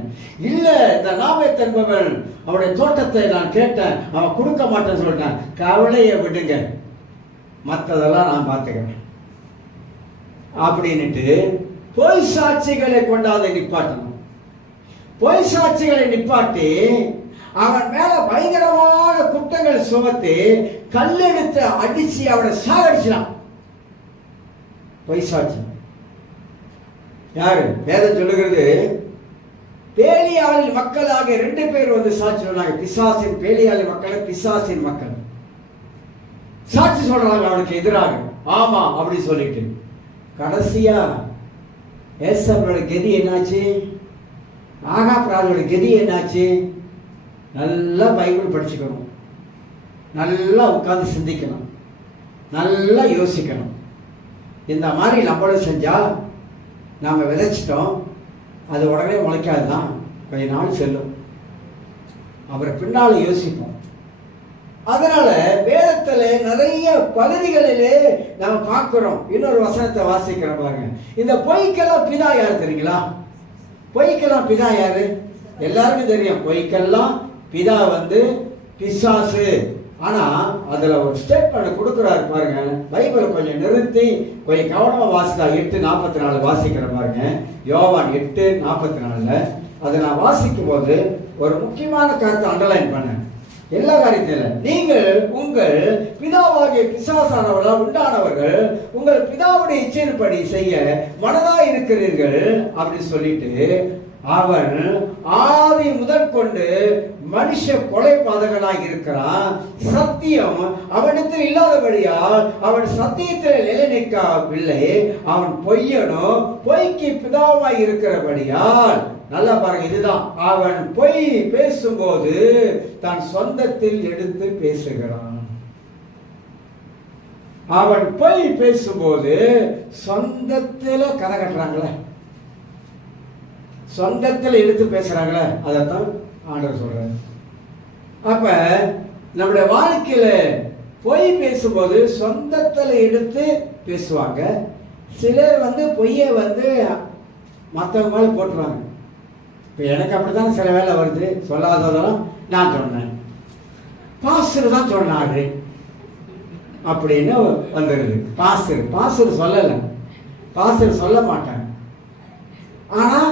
இல்ல, இந்த நாபேத் என்பவன் அவனுடைய தோட்டத்தை நான் கேட்டேன், அவன் கொடுக்க மாட்டேன்னு சொல்லிட்டான். கவலையை விடுங்க, மற்றதெல்லாம் நான் பார்த்துக்கிறேன் அப்படின்னுட்டு பொய் சாட்சிகளை கொண்டாந்து நிப்பாட்டணும். பொய் சாட்சிகளை நிப்பாட்டி அவன் மேல பயங்கரமான குற்றங்கள் சுமத்தி கல்லெடுத்து அடிச்சு அவனை சாகடிச்சான். பொய் சாட்சி யாரு? வேதம் சொல்லுகிறது, பேலியாளின் மக்களாக 2 பேர் வந்து சாட்சி சொன்னாங்க. பிசாசின் பேலியாளின் மக்கள், பிசாசின் மக்கள் சாட்சி சொல்றாங்க அவனுக்கு எதிராக. ஆமா அப்படி சொல்லிட்டு கடைசியா ஏசப்போட கதி என்னாச்சு, ஆகாப் ராஜோட கதி என்னாச்சு? நல்லா பைபிள் படிச்சுக்கணும், நல்லா உட்கார்ந்து சிந்திக்கணும், நல்லா யோசிக்கணும். இந்த மாதிரி நம்மளும் செஞ்சா நாம் விதைச்சிட்டோம், அது உடனே முளைக்காது தான், கொஞ்ச நாள் செல்லும், அப்புறம் பின்னால் யோசிப்போம். அதனால வேதத்துல நிறைய பகுதிகளிலே நம்ம பார்க்கிறோம். இன்னொரு வசனத்தை வாசிக்கிறோம் பாருங்க. இந்த பொய்க்கெல்லாம் பிதா யாரு தெரியுங்களா? பொய்க்கெல்லாம் பிதா யாரு? எல்லாருக்கும் தெரியும். பொய்க்கெல்லாம் பிதா வந்து பிசாசு. ஆனா அதுல ஒரு ஸ்டேட்மெண்ட் கொடுக்குறாரு பாருங்க. பைபிள் கொஞ்சம் நிறுத்தி கொஞ்சம் கவனமா வாசித்தா 8:44 வாசிக்கிற பாருங்க. யோவான் 8:44 அதை நான் வாசிக்கும் போது ஒரு முக்கியமான கருத்தை அண்டர்லைன் பண்ணேன். எல்லா காரியத்திலும் நீங்கள் உங்கள் பிதாவாகிய பிசாசானவர்களால் உண்டானவர்கள், உங்கள் பிதாவுடைய இச்சையின்படி செய்ய மனதாய் இருக்கிறீர்கள் அப்படின்னு சொல்லிட்டு, அவன் ஆதி முதற்கொண்டு மனுஷ கொலை பாதகனாக இருக்கிறான். சத்தியம் அவனிடத்தில் இல்லாதபடியால் அவன் சத்தியத்தில் நிலை நிற்கவில்லை. அவன் பொய்யனும் பொய்க்கு பிதாவாய் இருக்கிறபடியால், நல்லா பாருங்க, இதுதான் அவன் பொய் பேசும்போது தன் சொந்தத்தில் எடுத்து பேசுகிறான். அவன் பொய் பேசும்போது சொந்தத்தில் கதை கட்டுறாங்களே, சொந்தத்தில் எடுத்து பேசுறாங்களே, அதைத்தான் ஆண்டவர் சொல்றாரு. அப்ப நம்முடைய வாழ்க்கையில பொய் பேசும்போது சொந்தத்தில் எடுத்து பேசுவாங்க. சிலர் வந்து பொய்யை வந்து மற்றவங்க மேல போட்டுருவாங்க. இப்போ எனக்கு அப்படித்தான் சில வேலை வருது. சொல்லாததெல்லாம் நான் சொன்னேன், பாஸ்டர் தான் சொன்னாரு அப்படின்னு வந்துடுது. பாஸ்டர் சொல்லலை, பாஸ்டர் சொல்ல மாட்டாங்க. ஆனால்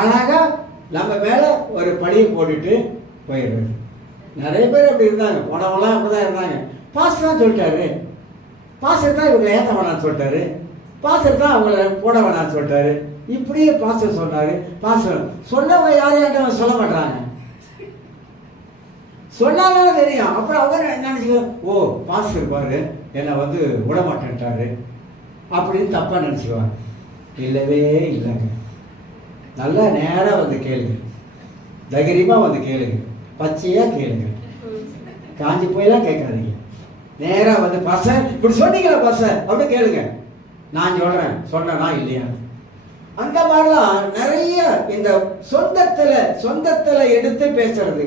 அழகா நம்ம மேலே ஒரு படியை போட்டுட்டு போயிடுறது. நிறைய பேர் அப்படி இருந்தாங்க, போனவங்களாம் அப்படி தான் இருந்தாங்க. பாஸ்டர் தான் சொல்லிட்டாரு, பாஸ்டர் தான் இவங்களை ஏற்ற வேணான்னு சொல்லிட்டாரு, பாஸ்டர் தான் அவங்கள போட வேணான்னு சொல்லிட்டாரு, இப்படியே பாஸ்டர் சொன்னாரு. பாஸ்டர் சொன்னவங்க யாரையாட்டும் சொல்ல மாட்டாங்க, சொன்னாலும் தெரியும். அப்புறம் அவங்க நினைச்சுக்க, ஓ பாஸ்டர் பாரு என்னை வந்து விட மாட்டேன்ட்டாரு அப்படின்னு தப்பா நினைச்சுக்குவாங்க. இல்லவே இல்லைங்க. நல்லா நேராக வந்து கேளுங்க, தைரியமாக வந்து கேளுங்க, பச்சையாக கேளுங்க, காஞ்சி போயெல்லாம் கேட்காதீங்க. நேராக வந்து பாஸ்டர் இப்படி சொன்னீங்களா பாஸ்டர் அப்படின்னு கேளுங்க. நான் சொல்கிறேன், சொன்னனா இல்லையா? அந்த மாதிரிலாம் நிறைய இந்த சொந்தத்தில் எடுத்து பேசுறது,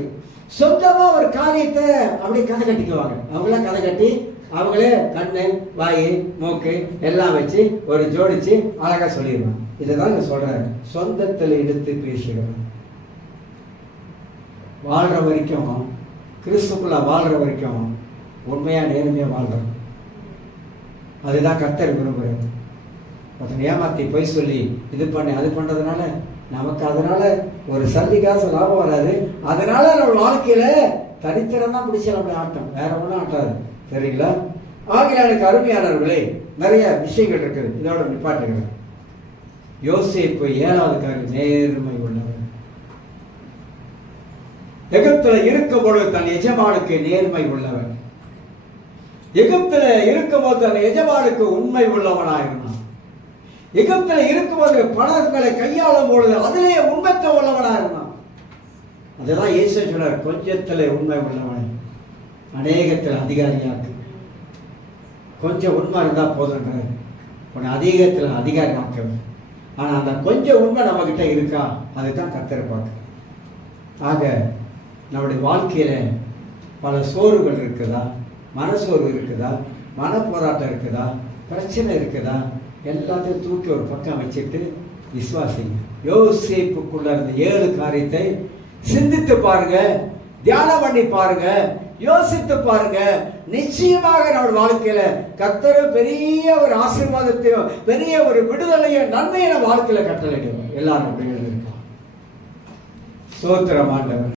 சொந்தமா ஒரு காரியத்தை அப்படியே கதை கட்டிக்குவாங்க. அவங்களாம் கதை கட்டி அவங்களே கண்ணு வாய் மூக்கு எல்லாம் வச்சு ஒரு ஜோடிச்சு அழகா சொல்லிடுவாங்க. இதைதான் இங்க சொல்றாங்க, சொந்தத்தில் எடுத்து பேசுகிறோம். வாழ்ற வரைக்கும், கிறிஸ்துக்குள்ள வாழ்ற வரைக்கும் உண்மையா நேர்மையா வாழ்றோம். அதுதான் கர்த்தர் விரும்புகிறது. ஒருத்தன் ஏமாத்தி போய் சொல்லி இது பண்ணி அது பண்றதுனால நமக்கு அதனால ஒரு சல்லி காசு லாபம் வராது. அதனால நம்ம வாழ்க்கையில தனித்திறம் தான் பிடிச்ச நம்மளை ஆட்டம், வேற ஒன்றும் ஆட்டாது. சரிங்களா? ஆகிய எனக்கு அருமையானவர்களே, நிறைய விஷயங்கள் இருக்குது. இதோட நிப்பாட்டுகிறேன். யோசேப்பு 7வது காரியம், நேர்மை உள்ளவர். எகிப்துல இருக்கும் பொழுது தன் எஜமானுக்கு நேர்மை உள்ளவர். எகிப்துல இருக்கும்போது தன் எஜமானுக்கு உண்மை உள்ளவனாயிருந்தான். எகிப்துல இருக்கும்போது பணங்களை கையாளும் பொழுது அதிலேயே உண்மைத்த உள்ளவனா இருந்தான். அதெல்லாம் இயேசு சொன்னார், கொஞ்சத்துல உண்மை உள்ளவனை அநேகத்தில் அதிகாரியாக்கு. கொஞ்சம் உண்மை இருந்தா போதுன்றார், உன்னை அதிகத்தில் அதிகாரி ஆக்கணும். ஆனா அந்த கொஞ்சம் உண்மை நம்ம கிட்ட இருக்கா, அதுதான் கர்த்தர் பார்க்க. ஆக நம்முடைய வாழ்க்கையில பல சோர்வுகள் இருக்குதா, மனசோர்வு இருக்குதா, மன போராட்டம் இருக்குதா, பிரச்சனை இருக்குதா, எல்லாத்தையும் தூக்கி ஒரு பக்கம் வச்சுட்டு விசுவாசிங்க. யோசேப்புக்குள்ள இருந்த 7 காரியத்தை சிந்தித்து பாருங்க, தியானம் பண்ணி பாருங்க, யோசித்து பாருங்க. நிச்சயமாக நம்ம வாழ்க்கையில கர்த்தர் பெரிய ஒரு ஆசீர்வாதத்தையும் பெரிய ஒரு விடுதலையும் நன்மையான வாழ்க்கையில கட்டளையிடுவார். எல்லாரும் ஸ்தோத்திரம் ஆண்டவர்.